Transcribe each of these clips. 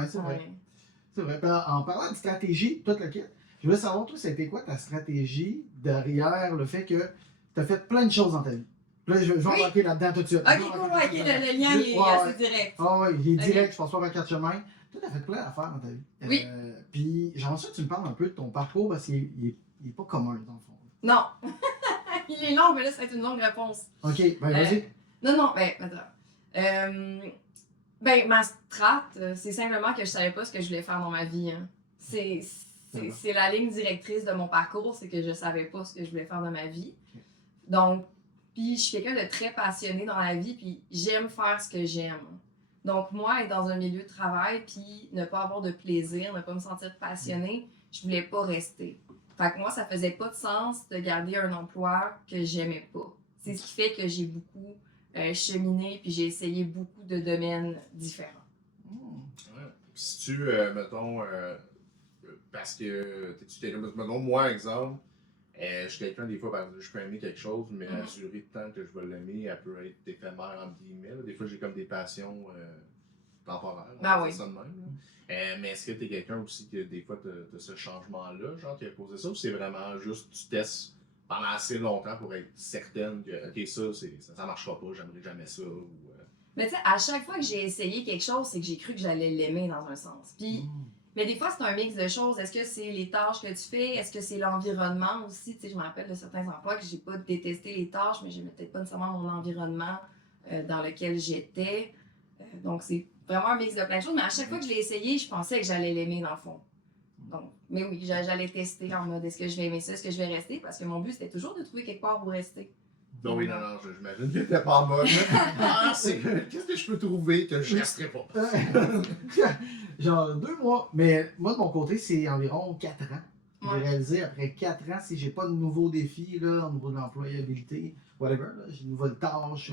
Ouais, c'est vrai. Ouais. C'est vrai. Puis en parlant de stratégie, tout le kit, je voulais savoir, toi, c'était quoi ta stratégie derrière le fait que tu as fait plein de choses dans ta vie? Puis là, je vais Oui. embarquer là-dedans tout de suite. Ok, cool, ouais, le lien il est assez direct. Ah oui, il est Ok. direct, je passe pas par quatre chemins. Toi, tu as fait plein d'affaires dans ta vie. Oui. Puis j'aimerais ça que tu me parles un peu de ton parcours parce qu'il est pas commun, dans le fond. Non. Il est long, mais là, ça va être une longue réponse. Ok, ben vas-y. Non, ben, attends. Ben, ma strat, c'est simplement que je savais pas ce que je voulais faire dans ma vie. Hein. C'est la ligne directrice de mon parcours, c'est que je savais pas ce que je voulais faire dans ma vie. Donc, puis je suis quelqu'un de très passionné dans la vie, puis j'aime faire ce que j'aime. Donc, moi, être dans un milieu de travail, puis ne pas avoir de plaisir, ne pas me sentir passionnée, je voulais pas rester. Fait que moi, ça faisait pas de sens de garder un emploi que j'aimais pas. C'est ce qui fait que j'ai beaucoup cheminé, puis j'ai essayé beaucoup de domaines différents. Ouais. Si tu, mettons, parce que, mettons, moi, exemple, je suis quelqu'un, des fois, je peux aimer quelque chose, mais la durée de temps que je vais l'aimer, elle peut être éphémère, entre guillemets. Là. Des fois, j'ai comme des passions temporaires, Ben on va oui. dire ça de même. Mais est-ce que tu es quelqu'un aussi que des fois, tu as ce changement-là, genre, qui a causé ça, ou c'est vraiment juste, tu testes pendant assez longtemps pour être certaine que, OK, ça marchera pas, j'aimerais jamais ça, ou... Mais tu sais, à chaque fois que j'ai essayé quelque chose, c'est que j'ai cru que j'allais l'aimer dans un sens. Puis, mais des fois, c'est un mix de choses. Est-ce que c'est les tâches que tu fais? Est-ce que c'est l'environnement aussi? Tu sais, je me rappelle de certains emplois que j'ai pas détesté les tâches, mais j'aimais peut-être pas nécessairement mon environnement dans lequel j'étais. Donc, c'est vraiment un mix de plein de choses. Mais à chaque fois que je l'ai essayé, je pensais que j'allais l'aimer dans le fond. Donc, mais oui, j'allais tester en mode est-ce que je vais aimer ça? Est-ce que je vais rester? Parce que mon but, c'était toujours de trouver quelque part où rester. Non, oui, non, j'imagine que t'étais pas en mode. Qu'est-ce que je peux trouver que je resterai pas? Genre 2 mois. Mais moi, de mon côté, c'est environ 4 ans. J'ai Ouais. réalisé après 4 ans, si j'ai pas de nouveaux défis là, au niveau de l'employabilité, whatever, là, j'ai de nouvelles tâches.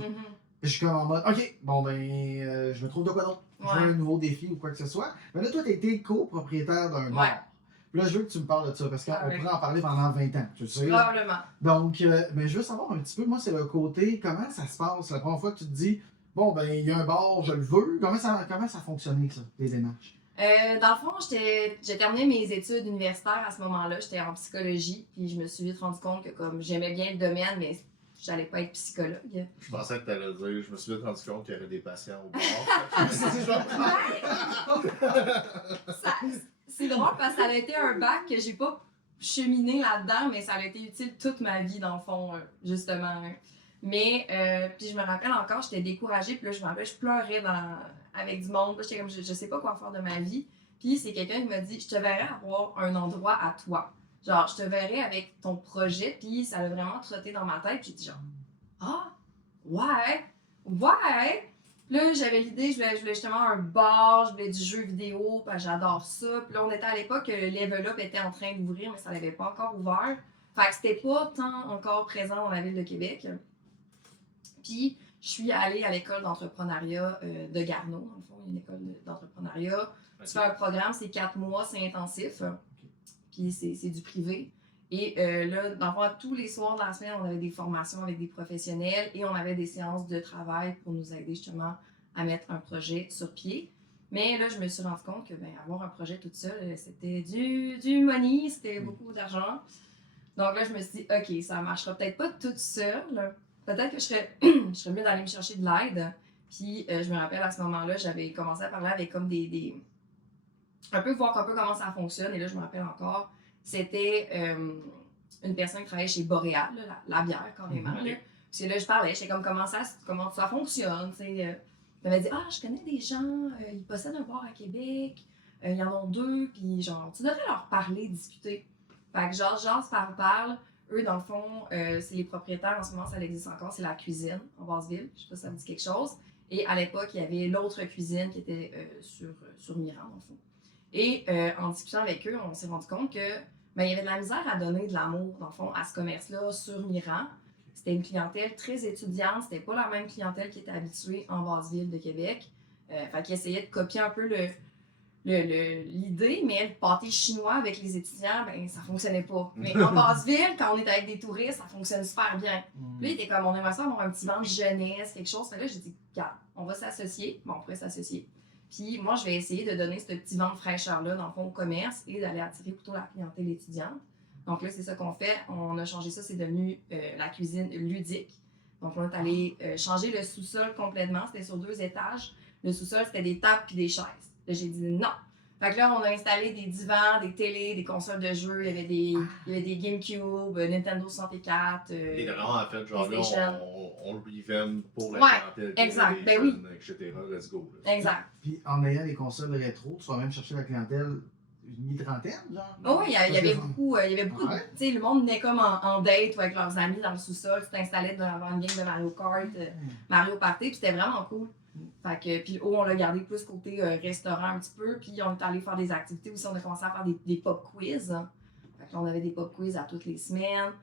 Je suis comme en mode, ok, bon ben, je me trouve de quoi d'autre. Je veux un nouveau défi ou quoi que ce soit. Mais là, toi, t'as été copropriétaire d'un bar. Puis là, je veux que tu me parles de ça, parce qu'on pourrait en parler pendant 20 ans, tu sais. Probablement. Donc, mais je veux savoir un petit peu, moi, c'est le côté, comment ça se passe la première fois que tu te dis, bon, ben, il y a un bar, je le veux. Comment ça fonctionnait, ça, les démarches? Dans le fond, j'ai terminé mes études universitaires à ce moment-là. J'étais en psychologie, puis je me suis vite rendu compte que comme j'aimais bien le domaine, mais j'allais pas être psychologue. Je pensais que t'allais dire, je me suis vite rendu compte qu'il y avait des patients au bar. C'est drôle parce que ça a été un bac que j'ai pas cheminé là-dedans, mais ça a été utile toute ma vie, dans le fond, justement. Mais, puis je me rappelle encore, j'étais découragée, puis là, je me rappelle, je pleurais avec du monde. J'étais comme, je sais pas quoi faire de ma vie. Puis c'est quelqu'un qui m'a dit, je te verrais avoir un endroit à toi. Genre, je te verrais avec ton projet, puis ça a vraiment trotté dans ma tête. J'ai dit genre, ah, ouais. Là, j'avais l'idée, je voulais justement un bar, je voulais du jeu vidéo, parce que j'adore ça. Puis là, on était à l'époque que Level Up était en train d'ouvrir, mais ça n'avait pas encore ouvert. Fait que c'était pas tant encore présent dans la ville de Québec. Puis, je suis allée à l'école d'entrepreneuriat de Garneau, dans le fond, une école d'entrepreneuriat. Okay. Tu fais un programme, c'est 4 mois, c'est intensif. Okay. Puis, c'est du privé. Et là, dans le fond, tous les soirs de la semaine, on avait des formations avec des professionnels et on avait des séances de travail pour nous aider justement à mettre un projet sur pied. Mais là, je me suis rendu compte que avoir un projet toute seule, c'était du money, c'était beaucoup d'argent. Donc là, je me suis dit, OK, ça ne marchera peut-être pas toute seule. Peut-être que je serais mieux d'aller me chercher de l'aide. Puis, je me rappelle à ce moment-là, j'avais commencé à parler avec comme un peu voir un peu comment ça fonctionne. Et là, je me rappelle encore, c'était une personne qui travaillait chez Boréal, la bière, carrément. Là. Puis là, je parlais, j'étais comme comment ça fonctionne. Elle m'avait dit, je connais des gens, ils possèdent un bar à Québec, il y en ont 2, puis genre, tu devrais leur parler, discuter. Fait que genre, parle. Eux, dans le fond, c'est les propriétaires, en ce moment, ça existe encore, c'est la cuisine en Basse-Ville. Je sais pas si ça me dit quelque chose. Et à l'époque, il y avait l'autre cuisine qui était sur Miran, dans le fond. Et en discutant avec eux, on s'est rendu compte que il y avait de la misère à donner de l'amour, dans le fond, à ce commerce-là sur Miran. C'était une clientèle très étudiante, c'était pas la même clientèle qui était habituée en Basse-Ville de Québec. Fait qu'ils essayaient de copier un peu l'idée, mais le pâté chinois avec les étudiants, ça fonctionnait pas. Mais en Basse-Ville, quand on est avec des touristes, ça fonctionne super bien. Là, il était comme, on aimerait ça avoir un petit vent de jeunesse, quelque chose. Fait là, j'ai dit, regarde, on va s'associer. Bon, on pourrait s'associer. Puis moi, je vais essayer de donner ce petit vent de fraîcheur-là, dans le fond, au commerce et d'aller attirer plutôt la clientèle étudiante. Donc là, c'est ça qu'on fait. On a changé ça, c'est devenu la cuisine ludique. Donc on est allé changer le sous-sol complètement. C'était sur 2 étages. Le sous-sol, c'était des tables puis des chaises. Là, j'ai dit non. Fait que là, on a installé des divans, des télés, des consoles de jeux. Il y avait des GameCube, Nintendo 64. Les grands, en fait, genre là, on le revamp pour la Ouais, clientèle. exact, les ben oui. jeunes, etc. Let's go. Là. Exact. Puis en ayant des consoles rétro, tu vas même chercher la clientèle une mi-trentaine, genre? Oh oui, il y avait beaucoup, Ouais. tu sais, le monde venait comme en date ou avec leurs amis dans le sous-sol, tu t'installais devant une game de Mario Kart, Mario Party, puis c'était vraiment cool. Fait que, puis le haut, on l'a gardé plus côté restaurant un petit peu, puis on est allé faire des activités aussi, on a commencé à faire des pop quiz. Fait que là, on avait des pop quiz à toutes les semaines.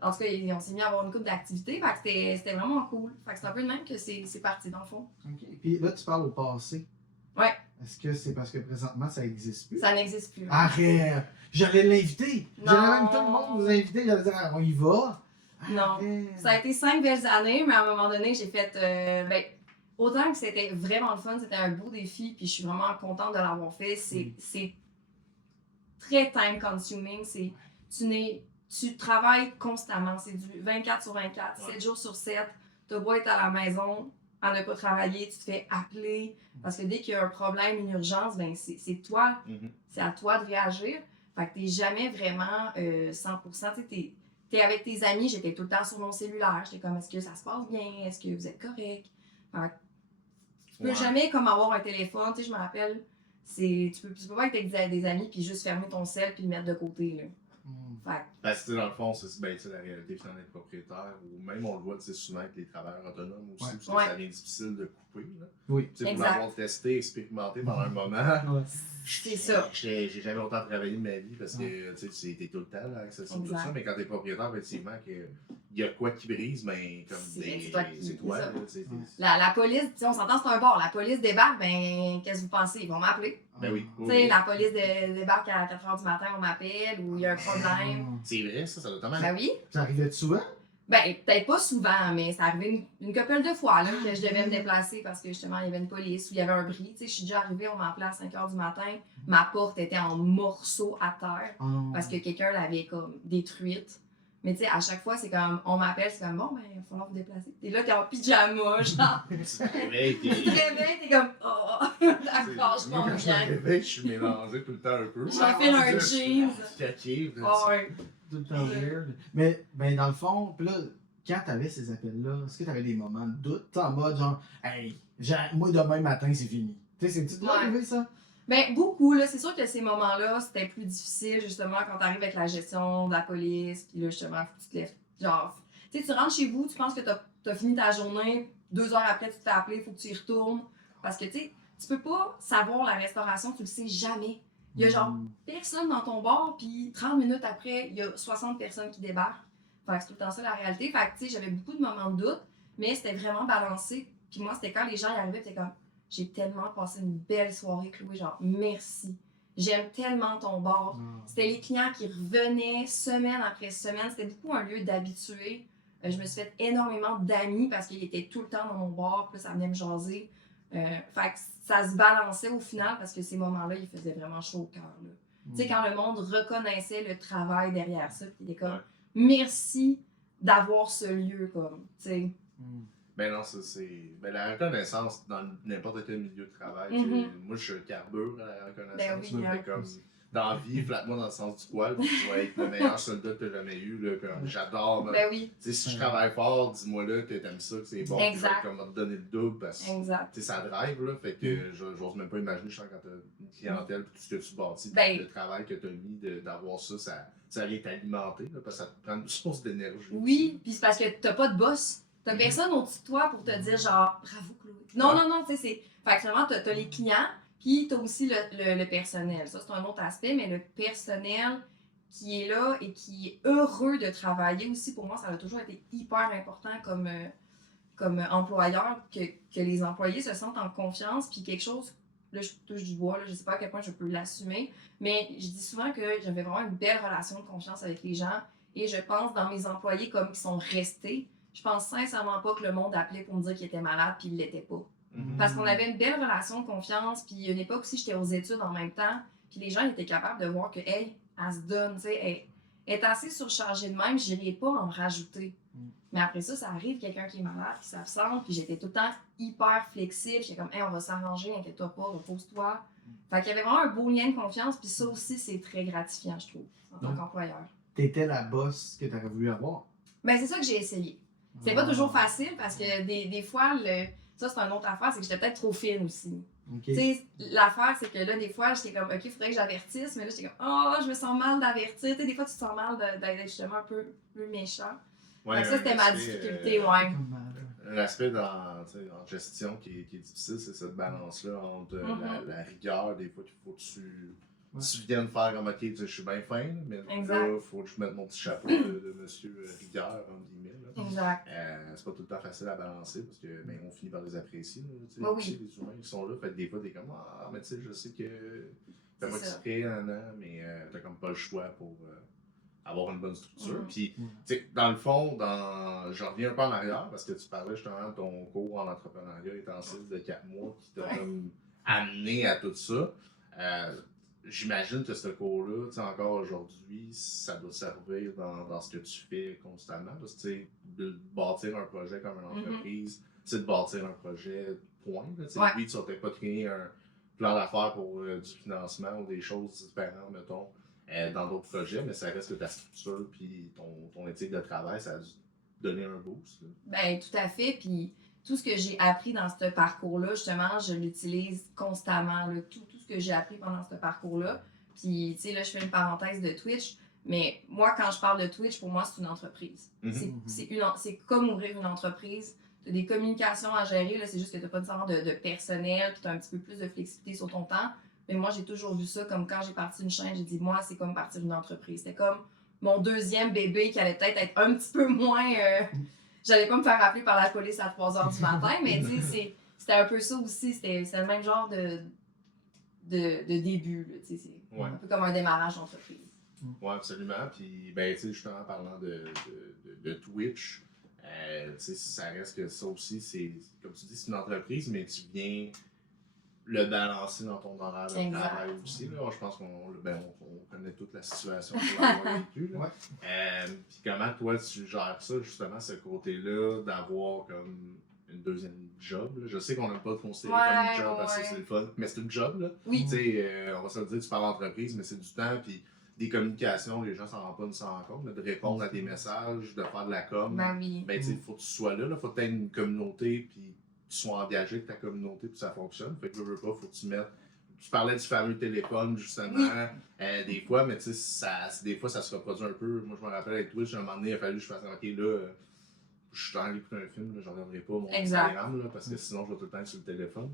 En tout cas, on s'est mis à avoir une couple d'activités, fait que c'était vraiment cool. Fait que c'est un peu de même que c'est parti dans le fond. OK. Puis là, tu parles au passé. Ouais. Est-ce que c'est parce que présentement, ça n'existe plus? Ça n'existe plus. Arrête! J'allais l'inviter! Non. J'allais même tout le monde vous inviter, j'allais dire, ah, on y va! Non. Arrête. Ça a été 5 belles années, mais à un moment donné, j'ai fait. Autant que c'était vraiment le fun, c'était un beau défi, puis je suis vraiment contente de l'avoir fait. C'est très time consuming. Tu travailles constamment. C'est du 24 sur 24, 7 jours sur 7. Tu as beau être à la maison, à ne pas travailler, tu te fais appeler. Parce que dès qu'il y a un problème, une urgence, ben c'est toi. C'est à toi de réagir. Fait que t'es jamais vraiment 100%. Tu t'es avec tes amis, j'étais tout le temps sur mon cellulaire. J'étais comme, est-ce que ça se passe bien? Est-ce que vous êtes correct? Fait que tu peux jamais comme avoir un téléphone. Tu sais, je me rappelle, tu peux pas être avec des amis puis juste fermer ton cell puis le mettre de côté. Là. Fait Parce que dans le fond, c'est ben, la réalité finalement d'être propriétaire, ou même on le voit souvent avec les travailleurs autonomes aussi, parce que ça devient difficile de couper. Là. Oui. Pour l'avoir testé, expérimenté pendant un moment, c'est ça. J'ai jamais autant travaillé de ma vie parce que tu es tout le temps là, accessible tout ça, mais quand tu es propriétaire, effectivement, il y a quoi qui brise, ben comme c'est toi. La police, on s'entend, c'est un bar. La police débarque, ben qu'est-ce que vous pensez? Ils vont m'appeler. Ben oui. Tu sais, la police débarque à 4h du matin, on m'appelle, ou il y a un problème. C'est vrai, ça doit tellement. Ben oui. Ça arrivait souvent? Ben, peut-être pas souvent, mais ça arrivait une couple de fois là, que je devais me déplacer parce que justement, il y avait une police ou il y avait un bris. Tu sais, je suis déjà arrivée, on m'appelait à 5h du matin, ma porte était en morceaux à terre parce que quelqu'un l'avait comme détruite. Mais tu sais, à chaque fois, c'est comme, on m'appelle, c'est comme, bon, ben, il va falloir vous déplacer. T'es là, t'es en pyjama, genre. Tu te réveilles, Tu te réveilles, t'es comme, oh, d'accord, je Moi, quand m'en je me viens. réveille, je suis mélangé tout le temps un peu. J'enfile un jeans. Caqué. Oh, ouais. Tout le temps weird. Mais ben, dans le fond, pis là, quand t'avais ces appels-là, est-ce que t'avais des moments de doute? T'es en mode genre, hey, moi demain matin, c'est fini. Tu sais, c'est-tu déjà arrivé ça? Ben, beaucoup, là. C'est sûr que ces moments-là, c'était plus difficile, justement, quand t'arrives avec la gestion de la police, puis là, justement, faut que tu te lèves. Genre, tu sais, tu rentres chez vous, tu penses que t'as fini ta journée, 2 heures après, tu te fais appeler, faut que tu y retournes. Parce que, tu sais, tu peux pas savoir la restauration, tu le sais jamais. Il y a genre personne dans ton bar, puis 30 minutes après, il y a 60 personnes qui débarquent. Fait que c'est tout le temps ça la réalité. Fait que, tu sais, j'avais beaucoup de moments de doute, mais c'était vraiment balancé. Puis moi, c'était quand les gens y arrivaient, c'était comme, j'ai tellement passé une belle soirée, Chloé, genre, merci. J'aime tellement ton bar. C'était les clients qui revenaient semaine après semaine. C'était beaucoup un lieu d'habitués. Je me suis fait énormément d'amis parce qu'ils étaient tout le temps dans mon bar, puis ça venait me jaser. Fait que ça se balançait au final parce que ces moments-là, ils faisaient vraiment chaud au cœur. Tu sais, quand le monde reconnaissait le travail derrière ça, puis il était comme, merci d'avoir ce lieu, comme, tu sais. Ben non, ça c'est. Ben la reconnaissance dans n'importe quel milieu de travail. Moi, je carbure à la reconnaissance. Ben oui, comme dans la vie, flatte-moi dans le sens du poil, puis tu vas être le meilleur soldat que tu as jamais eu. Là, comme j'adore. Ben oui. Si je travaille fort, dis-moi là que t'aimes ça, que c'est bon, puis je vais comme te donner le double parce que ça drive. Là, fait que j'ose même pas imaginer, je sens quand tu as une clientèle, tout ce que tu bâtis, le travail que tu as mis d'avoir ça vient t'alimenter, parce que ça te prend une source d'énergie. Oui, puis c'est parce que t'as pas de boss. T'as personne au-dessus de toi pour te dire genre bravo Chloé. Non, tu sais, c'est. Fait que finalement, t'as les clients, puis t'as aussi le personnel. Ça, c'est un autre aspect, mais le personnel qui est là et qui est heureux de travailler aussi, pour moi, ça a toujours été hyper important comme employeur, que les employés se sentent en confiance, puis quelque chose, là, je touche du bois, là, je sais pas à quel point je peux l'assumer, mais je dis souvent que j'avais vraiment une belle relation de confiance avec les gens, et je pense dans mes employés comme qui sont restés. Je pense sincèrement pas que le monde appelait pour me dire qu'il était malade puis il l'était pas. Parce qu'on avait une belle relation de confiance, puis une époque aussi, j'étais aux études en même temps, puis les gens étaient capables de voir que, hey, elle se donne, tu sais, elle est assez surchargée de même, je n'irais pas en rajouter. Mais après ça, ça arrive, quelqu'un qui est malade, qui s'absente, puis j'étais tout le temps hyper flexible, j'étais comme, hey, on va s'arranger, inquiète-toi pas, repose-toi. Fait qu'il y avait vraiment un beau lien de confiance, puis ça aussi, c'est très gratifiant, je trouve, en tant qu'employeur. T'étais la boss que t'aurais voulu avoir. Ben, c'est ça que j'ai essayé. C'est pas toujours facile parce que des fois, ça c'est une autre affaire, c'est que j'étais peut-être trop fine aussi. Okay. Tu sais, l'affaire, c'est que là, des fois, j'étais comme, OK, il faudrait que j'avertisse, mais là, j'étais comme, oh, je me sens mal d'avertir. Tu sais, des fois, tu te sens mal d'être justement un peu méchant. Ouais, ça, c'était ma difficulté, ouais. Un aspect en gestion qui est difficile, c'est cette balance-là entre la rigueur, des fois, qu'il faut que tu viennes faire comme, OK, je suis bien fin, mais là, il faut que je mette mon petit chapeau de monsieur rigueur, entre guillemets. Là. Exact. C'est pas tout le temps facile à balancer parce que on finit par les apprécier. Là, les humains qui sont là, fait que des fois, t'es comme, ah, mais tu sais, je sais que fais-moi exprès, mais t'as comme pas le choix pour avoir une bonne structure. Puis, tu sais, dans le fond, je reviens un peu en arrière parce que tu parlais justement de ton cours en entrepreneuriat intensif de 4 mois qui t'a comme amené à tout ça. J'imagine que ce cours-là, encore aujourd'hui, ça doit servir dans ce que tu fais constamment. Parce que, tu sais, de bâtir un projet comme une entreprise, c'est de bâtir un projet, point. Là, oui, tu vas peut-être pas créer un plan d'affaires pour du financement ou des choses différentes, mettons, dans d'autres projets, mais ça reste que ta structure puis ton éthique de travail, ça a dû donner un boost. Là. Ben, tout à fait. Puis tout ce que j'ai appris dans ce parcours-là, justement, je l'utilise constamment. Là, tout ce que j'ai appris pendant ce parcours-là. Puis, tu sais, là, je fais une parenthèse de Twitch. Mais moi, quand je parle de Twitch, pour moi, c'est une entreprise. C'est comme ouvrir une entreprise. Tu as des communications à gérer. C'est juste que tu n'as pas nécessairement de personnel. Puis tu as un petit peu plus de flexibilité sur ton temps. Mais moi, j'ai toujours vu ça comme quand j'ai parti une chaîne, j'ai dit, moi, c'est comme partir une entreprise. C'était comme mon deuxième bébé qui allait peut-être être un petit peu moins... J'allais pas me faire appeler par la police à 3 h du matin, mais tu sais, c'était un peu ça aussi. C'était le même genre de début. Là, c'est un peu comme un démarrage d'entreprise. Oui, absolument. Puis, ben, tu sais, justement, en parlant de Twitch, tu sais, ça reste que ça aussi, c'est, comme tu dis, c'est une entreprise, mais tu viens le balancer dans ton horaire de travail aussi. Là. Je pense qu'on connaît toute la situation pour l'avoir vécu. Puis comment toi tu gères ça, justement, ce côté-là, d'avoir comme une deuxième job. Là. Je sais qu'on n'aime pas te considérer comme une job parce que c'est le fun, mais c'est une job. Là. Oui. Tu sais, on va se le dire, tu parles d'entreprise, mais c'est du temps, puis des communications, les gens s'en rendent pas nécessairement compte, mais de répondre à des messages, de faire de la com. Ben oui. Ben, il faut que tu sois là, faut que tu aies une communauté, puis tu sois engagé avec ta communauté, puis ça fonctionne. Fait que je veux pas, faut que tu mettes. Tu parlais du fameux téléphone, justement, des fois, mais tu sais, des fois, ça se reproduit un peu. Moi, je me rappelle avec Twitch, à un moment donné, il a fallu que je fasse OK, là, je suis en train d'écouter un film, je regarderai pas mon Instagram, là, parce que sinon, je vais tout le temps être sur le téléphone.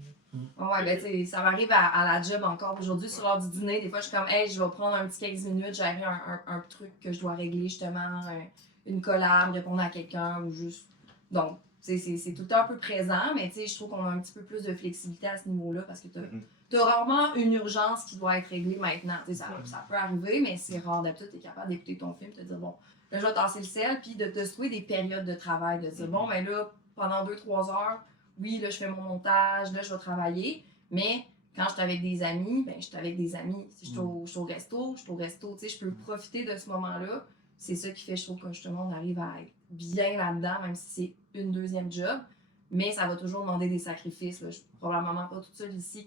Ouais, ben, tu sais, ça m'arrive à la job encore aujourd'hui, sur l'heure du dîner. Des fois, je suis comme, hey, je vais prendre un petit 15 minutes, gérer un truc que je dois régler, justement, une collab, répondre à quelqu'un, ou juste. Donc, c'est tout le temps un peu présent, mais je trouve qu'on a un petit peu plus de flexibilité à ce niveau-là parce que tu as rarement une urgence qui doit être réglée maintenant. Ça peut arriver, mais c'est rare. D'habitude, tu es capable d'écouter ton film, de te dire, bon, là, je vais tasser le sel, puis de te trouver des périodes de travail, de dire, bon, ben là, pendant 2-3 heures, oui, là, je fais mon montage, là, je vais travailler, mais quand je suis avec des amis, ben, je suis avec des amis. Si je suis au resto, je peux profiter de ce moment-là. C'est ça qui fait, je trouve, que justement, on arrive à être bien là-dedans, même si c'est une deuxième job, mais ça va toujours demander des sacrifices. Là. Je suis probablement pas toute seule ici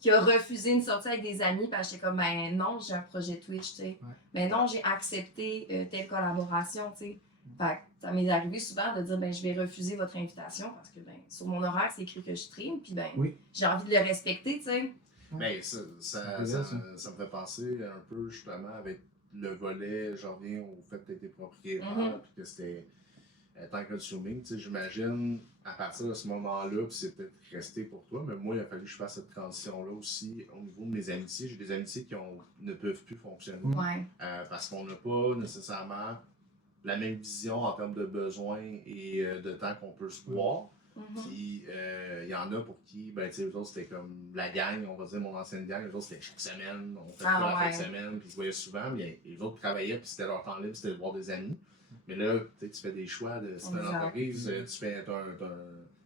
qui a refusé une sortie avec des amis parce que j'étais comme, ben non, j'ai un projet Twitch, tu sais. Ben non, j'ai accepté telle collaboration, tu sais. Fait que ça m'est arrivé souvent de dire, ben je vais refuser votre invitation parce que, ben sur mon horaire, c'est écrit que je stream, puis ben j'ai envie de le respecter, tu sais. Ben, ça me fait penser un peu, justement, avec le volet, j'en reviens au fait que tu étais propriétaire, puis que c'était tant consuming, tu sais, j'imagine, à partir de ce moment-là, puis c'est peut-être resté pour toi, mais moi, il a fallu que je fasse cette transition-là aussi au niveau de mes amitiés. J'ai des amitiés qui ne peuvent plus fonctionner parce qu'on n'a pas nécessairement la même vision en termes de besoins et de temps qu'on peut se voir. Puis il y en a pour qui, ben tu sais, eux autres c'était comme la gang, on va dire mon ancienne gang, eux autres c'était chaque semaine, on fait la fin de semaine, puis ils se voyaient souvent, mais les autres travaillaient, puis c'était leur temps libre, c'était de voir des amis. Mais là, tu fais des choix de si t'as une entreprise, tu fais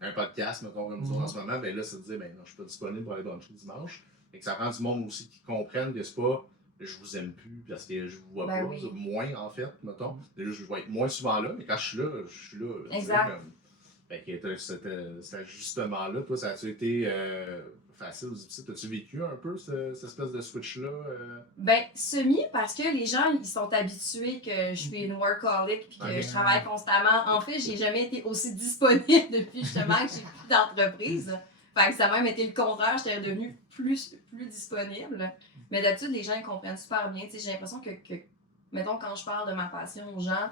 un podcast, mettons, comme nous autres en ce moment, ben là, c'est de dire, ben non, je suis pas disponible pour aller bruncher dimanche. Et que ça prend du monde aussi qui comprenne que c'est pas je vous aime plus parce que je vous vois Ben pas, oui. moins en fait, mettons. Déjà, je vais être moins souvent là, mais quand je suis là, je suis là. Tu sais, Exact. comme... Fait que cet ajustement-là, toi, ça a-tu été facile ou difficile? As-tu vécu un peu cette espèce de switch-là? Ben, semi, parce que les gens, ils sont habitués que je suis une workaholic puis que Ok. je travaille constamment. En fait, j'ai jamais été aussi disponible depuis justement que j'ai plus d'entreprise. Fait que ça a même été le contraire, j'étais devenue plus disponible. Mais d'habitude, les gens, ils comprennent super bien. Tu sais, j'ai l'impression que, mettons, quand je parle de ma passion aux gens,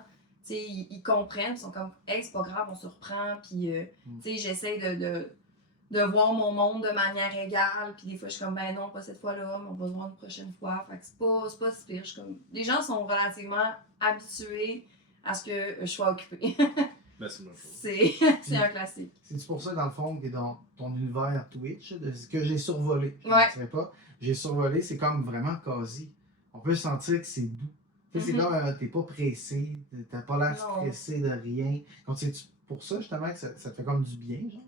tu sais, ils comprennent, ils sont comme, hey, c'est pas grave, on se reprend, puis, tu sais, j'essaie de voir mon monde de manière égale, puis des fois, je suis comme, ben non, pas cette fois-là, mais on va se voir une prochaine fois. Fait que c'est pas si pire. Je suis comme... Les gens sont relativement habitués à ce que je sois occupée. Ben, c'est une bonne chose. C'est un classique. C'est pour ça, dans le fond, que t'es dans ton univers Twitch, de ce que j'ai survolé. Je Ouais. ne sais pas. J'ai survolé, c'est comme vraiment quasi. On peut sentir que c'est doux. Tu sais, c'est comme, t'es pas pressé, t'as pas l'air Non. stressé de rien. Donc, c'est pour ça, justement, que ça te fait comme du bien, genre,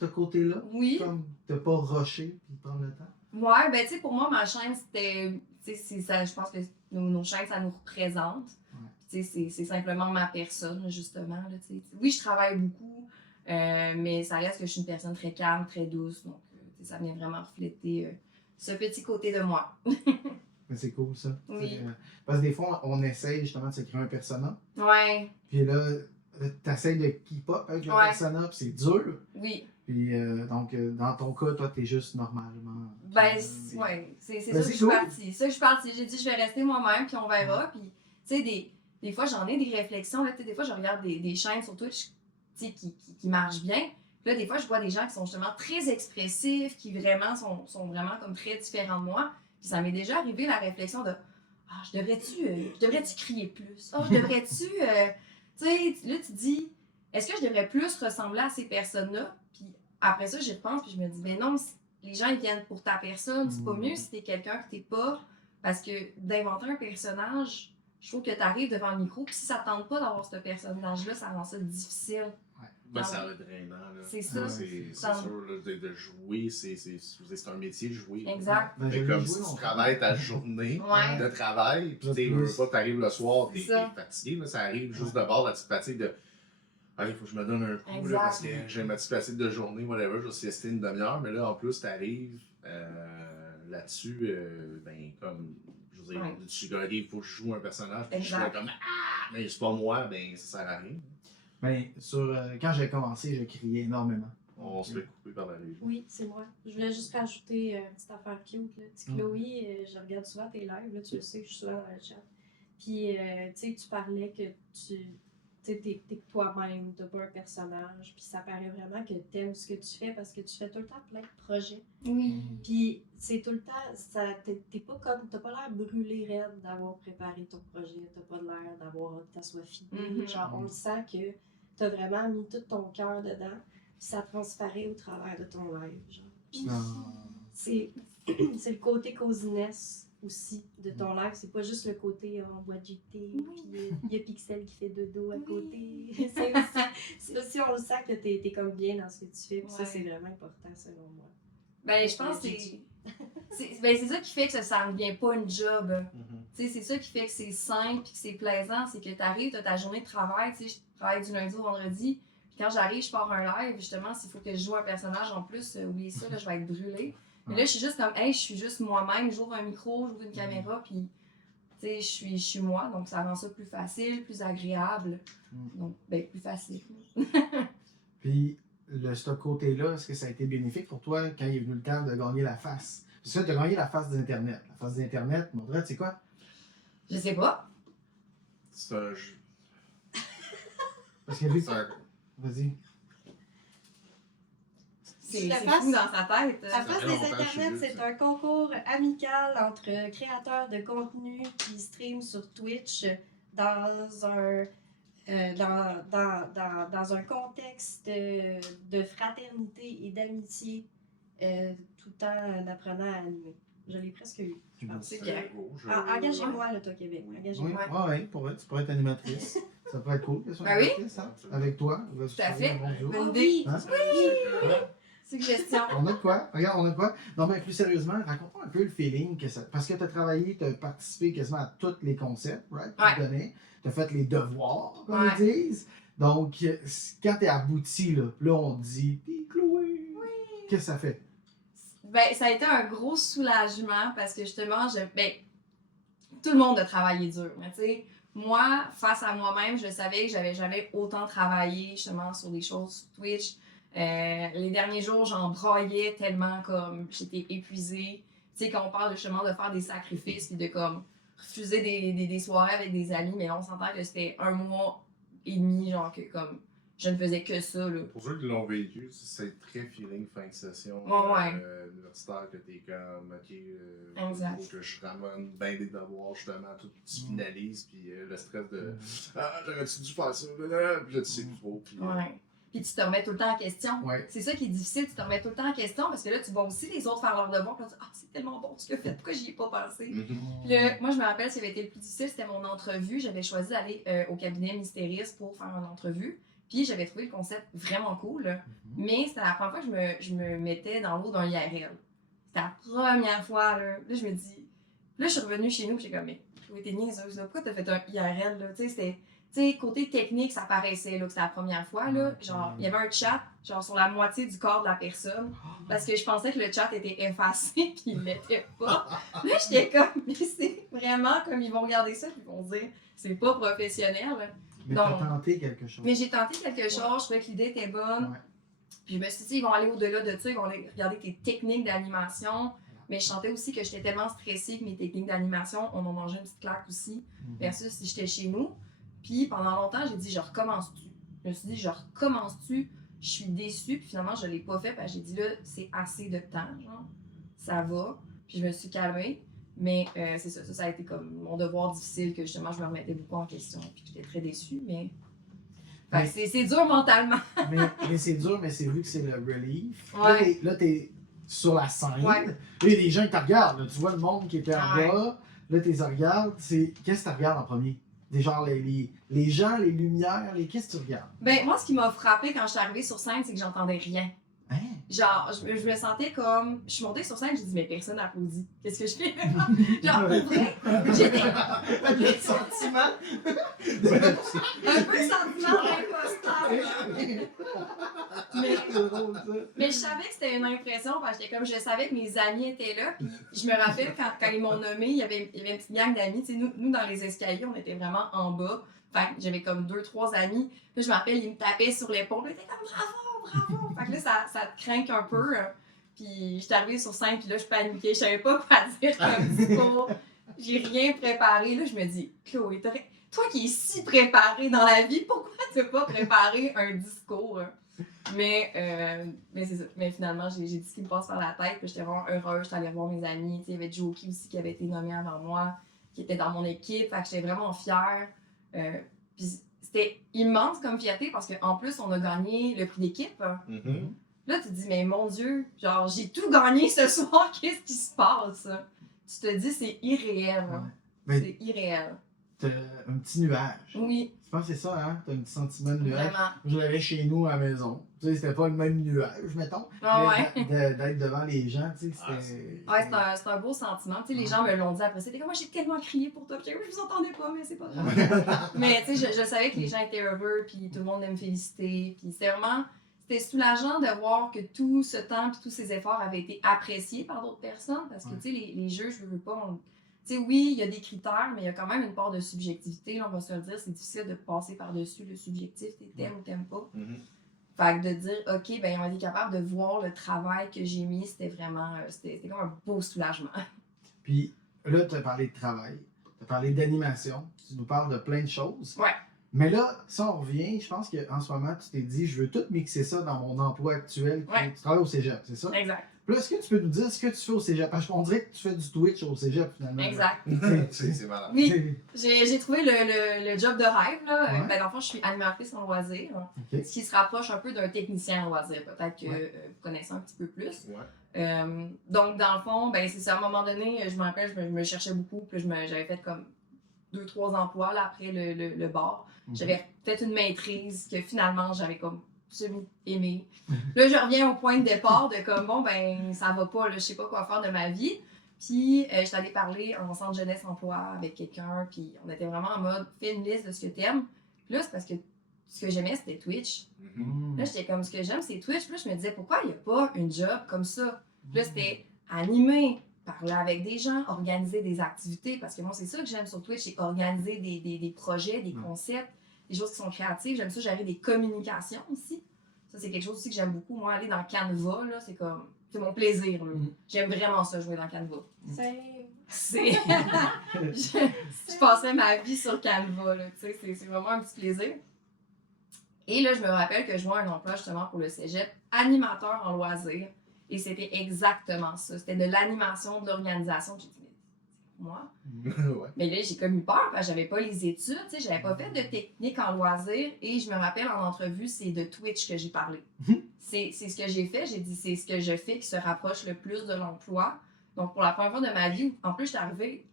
ce côté-là. Oui. Comme, t'as pas rushé, puis prendre le temps. Ouais, ben tu sais, pour moi, ma chaîne, c'était... Tu sais, ça, je pense que nos chaînes, ça nous représente. Ouais. Tu sais, c'est simplement ma personne, justement. Là, tu sais. Oui, je travaille beaucoup, mais ça reste que je suis une personne très calme, très douce. Donc, tu sais, ça vient vraiment refléter ce petit côté de moi. Mais c'est cool, ça. Oui. Parce que des fois, on essaye justement de se créer un persona. Ouais, Puis là, t'essayes de keep up avec le Ouais. persona, puis c'est dur. oui. Puis donc, dans ton cas, toi, t'es juste normalement. Ben, Puis, ouais, c'est Ben, ça que c'est je suis cool. partie. Ça que je suis partie. J'ai dit, je vais rester moi-même, puis on verra. Puis, tu sais, des fois, j'en ai des réflexions. Là, des fois, je regarde des chaînes sur Twitch qui marchent bien. Puis là, des fois, je vois des gens qui sont justement très expressifs, qui vraiment sont vraiment comme très différents de moi. Puis ça m'est déjà arrivé la réflexion de ah, je devrais-tu crier plus? Ah, je devrais-tu. Tu sais, là, tu te dis, est-ce que je devrais plus ressembler à ces personnes-là? Puis après ça, j'y repense, puis je me dis, ben non, les gens, ils viennent pour ta personne. C'est pas mieux si t'es quelqu'un que t'es pas. Parce que d'inventer un personnage, je trouve que t'arrives devant le micro, puis si ça te tente pas d'avoir ce personnage-là, ça rend ça difficile. Ben, ça va être drainant. Là. C'est ça. C'est Ça- sûr, là, de jouer, c'est un métier de jouer. Exact. Ben, Fait je l'ai comme joué si tu longtemps. travailles ta journée Ouais. de travail, puis Le tu plus. veux pas, t'arrives le soir, C'est t'es ça. fatigué, là, ça arrive juste de bord, la petite fatigue de il faut que je me donne un coup là, Exact. parce que j'ai ma petite fatigue de journée, whatever, je vais siester une demi-heure, mais là en plus t'arrives là-dessus, ben comme je veux dire, Ouais. tu arrives, il faut que je joue un personnage, puis je suis Exact. là comme mais c'est pas moi, ben ça sert à rien. Ben, quand j'ai commencé, je criais énormément. On se fait couper par la régie. Oui, c'est moi. Je voulais juste rajouter une petite affaire cute. Là. Petit Chloé, je regarde souvent tes lives, là, tu le sais que je suis souvent dans le chat. Puis, tu sais, tu parlais que t'es toi-même, t'as pas un personnage. Puis ça paraît vraiment que t'aimes ce que tu fais parce que tu fais tout le temps plein de projets. Oui. Puis c'est tout le temps, t'es pas comme, t'as pas l'air brûlé raide d'avoir préparé ton projet, t'as pas l'air d'avoir hâte que ça soit fini. Genre, on le sent que t'as vraiment mis tout ton cœur dedans, puis ça transparaît au travers de ton live. Genre. Puis c'est le côté cosiness aussi de ton live, c'est pas juste le côté on boit du thé, puis il y a Pixel qui fait dodo à côté. C'est aussi, on le sent que t'es comme bien dans ce que tu fais, puis ça c'est vraiment important selon moi. Ben, je pense que c'est ça qui fait que ça ne devient pas une job. Tu sais, c'est ça qui fait que c'est simple et que c'est plaisant. C'est que tu arrives, tu as ta journée de travail. Tu sais, je travaille du lundi au vendredi. Puis quand j'arrive, je pars un live. Justement, s'il faut que je joue un personnage en plus, oubliez ça, là, je vais être brûlée. Mais là, je suis juste comme, hey, je suis juste moi-même. J'ouvre un micro, j'ouvre une caméra. Puis, tu sais, je suis moi. Donc, ça rend ça plus facile, plus agréable. Donc, ben, plus facile. Puis, ce côté-là, est-ce que ça a été bénéfique pour toi quand il est venu le temps de gagner la face? Parce que tu as gagné la face d'Internet. La face d'Internet, Maude, c'est quoi? Je sais pas. C'est un jeu. Parce que vu C'est un... Vas-y. C'est La fou face- dans sa tête. La face fait des longtemps que je suis internets, vieux, c'est ça. un concours amical entre créateurs de contenu qui streament sur Twitch dans un, dans un contexte de fraternité et d'amitié tout en apprenant à animer. Je l'ai presque eu, je pense. C'est bien. Engagez-moi, l'Auto-Québec. Engagez-moi. Oui, pour vrai, tu pourrais être animatrice. Ça pourrait être cool qu'elle soit Ben oui. animatrice, hein? Avec toi. Tout à fait. Bonjour. Bonne idée. Hein? Suggestion. On a de quoi? Regarde, on a de quoi? Non, mais plus sérieusement, raconte-moi un peu le feeling que ça. Parce que tu as travaillé, tu as participé quasiment à tous les concepts, right? Que tu donnais. Tu as fait les devoirs, comme ils disent. Donc, quand tu es abouti, là on te dit, puis Chloé, qu'est-ce que ça fait? Ben, ça a été un gros soulagement parce que justement, tout le monde a travaillé dur. Mais tu sais, moi, face à moi-même, je savais que j'avais jamais autant travaillé justement sur des choses sur Twitch. Les derniers jours, j'en broyais tellement comme j'étais épuisée. Tu sais, quand on parle justement de faire des sacrifices puis de comme refuser des soirées avec des amis, mais on s'entend que c'était 1 mois et demi, genre que comme je ne faisais que ça, là. Pour ceux qui l'ont vécu, c'est très feeling fin de session universitaire que t'es comme, ok, Exact. faut que je ramène bien des devoirs, justement, tout tu finalises, puis le stress de j'aurais-tu dû faire ça, puis là tu sais plus trop. Puis, Puis tu te remets tout le temps en question. Ouais. C'est ça qui est difficile, tu te remets tout le temps en question parce que là, tu vois aussi les autres faire leur devoir, puis tu dis, c'est tellement bon ce que fait, pourquoi j'y ai pas pensé? Moi, je me rappelle, ce qui avait été le plus difficile, c'était mon entrevue. J'avais choisi d'aller au cabinet Mystéris pour faire une entrevue. Puis j'avais trouvé le concept vraiment cool, mais c'était la première fois que je me mettais dans l'eau d'un IRL. C'était la première fois, là. Là, je me dis... Là, je suis revenue chez nous, puis j'ai comme, mais t'es niaiseuse, là. Pourquoi t'as fait un IRL, là? Tu sais, c'était... Tu sais, côté technique, ça paraissait, là, que c'était la première fois, là. Genre, il y avait un chat, genre, sur la moitié du corps de la personne, parce que je pensais que le chat était effacé, puis il l'était pas. Là, j'étais comme, mais c'est vraiment comme ils vont regarder ça, puis ils vont dire, c'est pas professionnel, là. Mais t'as tenté quelque chose. Mais j'ai tenté quelque chose, je trouvais que l'idée était bonne. Puis je me suis dit, ils vont aller au-delà de ça, ils vont aller regarder tes techniques d'animation. Mais je sentais aussi que j'étais tellement stressée que mes techniques d'animation, on m'a mangé une petite claque aussi, versus si j'étais chez nous. Puis pendant longtemps, j'ai dit, je recommence-tu? Je me suis dit, je recommence-tu? Je suis déçue, puis finalement, je l'ai pas fait, parce que j'ai dit, là, c'est assez de temps, genre, ça va. Puis je me suis calmée. Mais c'est ça, ça a été comme mon devoir difficile, que justement, je me remettais beaucoup en question, puis j'étais très déçue, mais... c'est dur mentalement. mais c'est dur, mais c'est vu que c'est le relief. Ouais. Là, t'es sur la scène. Ouais. Là, il y a des gens qui te regardent. Là. Tu vois le monde qui était en bas. Là, tu les regardes. Qu'est-ce que tu regardes en premier? Des genre les gens, les lumières, qu'est-ce que tu regardes? Ben, moi, ce qui m'a frappé quand je suis arrivée sur scène, c'est que j'entendais rien. Hein? Genre, je me sentais comme... Je suis montée sur scène, j'ai dit, mais personne n'applaudit. Qu'est-ce que je fais? Genre, pour vrai, j'étais... Le sentiment. Un peu sentiment d'imposteur. Mais je savais que c'était une impression, parce que j'étais comme, je savais que mes amis étaient là. Puis je me rappelle quand ils m'ont nommé, il y avait une petite gang d'amis. Tu sais, nous, dans les escaliers, on était vraiment en bas. Fait que j'avais comme 2-3 amis. Puis je me rappelle, ils me tapaient sur l'épaule. Ils étaient comme, bravo! Fait que là, ça te craint un peu. Puis j'étais arrivée sur scène, puis là, je paniquais. Je savais pas quoi dire comme discours. J'ai rien préparé. Là, je me dis, Chloé, toi qui es si préparée dans la vie, pourquoi t'as pas préparé un discours? Mais c'est ça. Mais finalement, j'ai dit ce qui me passe par la tête. Puis j'étais vraiment heureuse. J'étais allée voir mes amis. Il y avait Joki aussi qui avait été nommé avant moi, qui était dans mon équipe. Fait que j'étais vraiment fière. Puis c'était immense comme fierté parce qu'en plus, on a gagné le prix d'équipe. Là, tu te dis, mais mon Dieu, genre, j'ai tout gagné ce soir, qu'est-ce qui se passe? Tu te dis, c'est irréel. C'est irréel. T'as un petit nuage. Oui. Je pense que c'est ça, hein? T'as un petit sentiment de nuage. Vraiment. Je l'avais chez nous à la maison. Tu sais, c'était pas le même nuage, mettons. Mais d'être devant les gens, tu sais, c'était... c'est un beau sentiment. Tu sais, les gens me l'ont dit après. C'était comme, moi, j'ai tellement crié pour toi. Puis je vous entendais pas, mais c'est pas grave. Mais tu sais, je savais que les gens étaient heureux, puis tout le monde me féliciter. Puis c'était soulageant de voir que tout ce temps, puis tous ces efforts avaient été appréciés par d'autres personnes. Parce que, tu sais, les jeux, je veux pas... Tu sais, oui, il y a des critères, mais il y a quand même une part de subjectivité. Là, on va se le dire, c'est difficile de passer par-dessus le subjectif. T'aimes ou t'aimes pas. Fait que de dire, OK, ben on a été capable de voir le travail que j'ai mis, c'était vraiment... C'était comme un beau soulagement. Puis là, tu as parlé de travail, tu as parlé d'animation, tu nous parles de plein de choses. Ouais. Mais là, ça, on revient, je pense qu'en ce moment, tu t'es dit, je veux tout mixer ça dans mon emploi actuel. Tu travailles au cégep, c'est ça? Exact. Puis là, est-ce que tu peux nous dire ce que tu fais au cégep? Parce qu'on dirait que tu fais du Twitch au cégep, finalement. Exact. C'est malade. Oui, j'ai trouvé le job de rêve. Là. Ben, dans le fond, je suis animatrice en loisirs, ce qui se rapproche un peu d'un technicien en loisirs. Peut-être que vous connaissez un petit peu plus. Donc, dans le fond, ben, c'est ça. À un moment donné, je me rappelle, je me cherchais beaucoup. Puis j'avais fait comme 2-3 emplois là, après le bar. J'avais peut-être une maîtrise que finalement, j'avais comme semi-aimé. Là, je reviens au point de départ de comme, bon, ben, ça va pas, là, je sais pas quoi faire de ma vie. Puis, j'étais allée parler en centre jeunesse emploi avec quelqu'un, puis on était vraiment en mode, fais une liste de ce que t'aimes. Puis là, c'est parce que ce que j'aimais, c'était Twitch. Là, j'étais comme, ce que j'aime, c'est Twitch. Puis là, je me disais, pourquoi il n'y a pas une job comme ça? Puis là, c'était animer, parler avec des gens, organiser des activités, parce que moi, c'est ça que j'aime sur Twitch, c'est organiser des projets, des concepts, des choses qui sont créatives. J'aime ça, gérer des communications aussi. Ça, c'est quelque chose aussi que j'aime beaucoup. Moi, aller dans Canva, là, c'est mon plaisir. J'aime vraiment ça, jouer dans Canva. C'est... je passerais ma vie sur Canva, là, tu sais, c'est vraiment un petit plaisir. Et là, je me rappelle que je vois un emploi justement pour le cégep, animateur en loisirs. Et c'était exactement ça. C'était de l'animation, de l'organisation. J'ai dit, mais c'est moi. Ouais. Mais là, j'ai comme eu peur parce que j'avais pas les études, tu sais, j'avais pas fait de technique en loisirs. Et je me rappelle en entrevue, c'est de Twitch que j'ai parlé. C'est ce que j'ai fait. J'ai dit, c'est ce que je fais qui se rapproche le plus de l'emploi. Donc, pour la première fois de ma vie, en plus, j'étais arrivée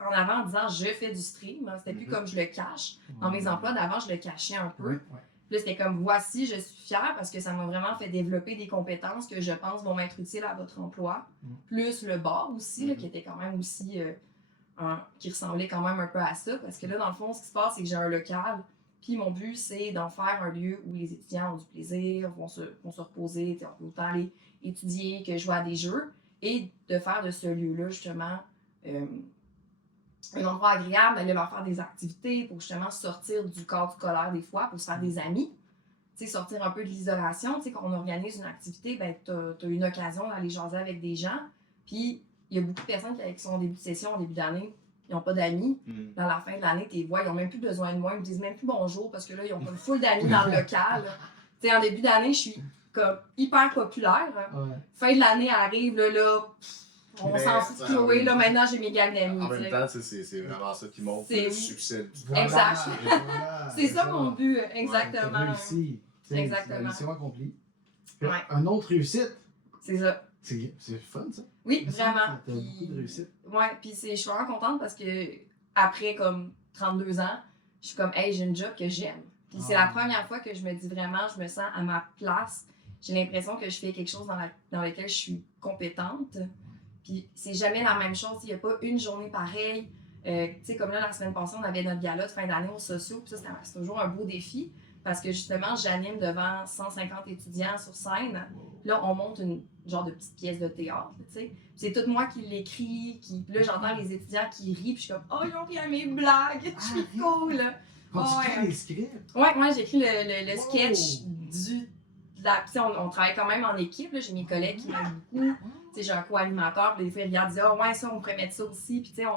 en avant en disant, je fais du stream. Hein. C'était plus comme je le cache. Dans mes emplois d'avant, je le cachais un peu. Puis là, c'était comme, voici, je suis fière parce que ça m'a vraiment fait développer des compétences que je pense vont m'être utiles à votre emploi. Plus le bar aussi, là, qui était quand même aussi, qui ressemblait quand même un peu à ça. Parce que là, dans le fond, ce qui se passe, c'est que j'ai un local. Puis mon but, c'est d'en faire un lieu où les étudiants ont du plaisir, vont se reposer. On peut autant aller étudier que jouer à des jeux. Et de faire de ce lieu-là, justement, un endroit agréable, d'aller leur faire des activités pour justement sortir du cadre scolaire des fois, pour se faire des amis, tu sais, sortir un peu de l'isolation. Tu sais, quand on organise une activité, ben, t'as une occasion d'aller jaser avec des gens. Puis, il y a beaucoup de personnes qui sont en début de session, en début d'année, ils n'ont pas d'amis. Dans la fin de l'année, tu les vois, ils n'ont même plus besoin de moi, ils me disent même plus bonjour parce que là, ils ont une foule d'amis dans le local. Tu sais, en début d'année, je suis comme hyper populaire. Fin de l'année arrive, là on s'en fout de Chloé, là, maintenant j'ai mes gangs d'amis. En même temps, c'est vraiment ça qui montre le succès du Voilà, Exact. voilà, c'est ça mon but, exactement. T'as réussi. Exactement. C'est mission accomplie. Ouais. Un autre réussite. C'est ça. C'est fun, ça. Oui, vraiment. T'as beaucoup de réussite. Ouais, puis je suis vraiment contente parce que après comme 32 ans, je suis comme, hey, j'ai une job que j'aime. Puis c'est la première fois que je me dis vraiment, je me sens à ma place. J'ai l'impression que je fais quelque chose dans lequel je suis compétente. Puis c'est jamais la même chose. Il n'y a pas une journée pareille. Tu sais, comme là, la semaine passée, on avait notre gala de fin d'année aux sociaux. Puis ça, c'est toujours un beau défi. Parce que justement, j'anime devant 150 étudiants sur scène. Puis là, on monte une genre de petite pièce de théâtre, tu sais. C'est tout moi qui l'écris. Puis là, j'entends les étudiants qui rient. Puis je suis comme, oh, ils ont ri à mes blagues. Je suis cool. Quand tu crées les scripts. Ouais, moi, j'écris le sketch du... On travaille quand même en équipe. J'ai mes collègues qui m'aident beaucoup. J'ai un co-animateur, puis des fois, ils regardent, ils disent « Ah ouais, ça, on pourrait mettre ça aussi. » Puis, tu sais,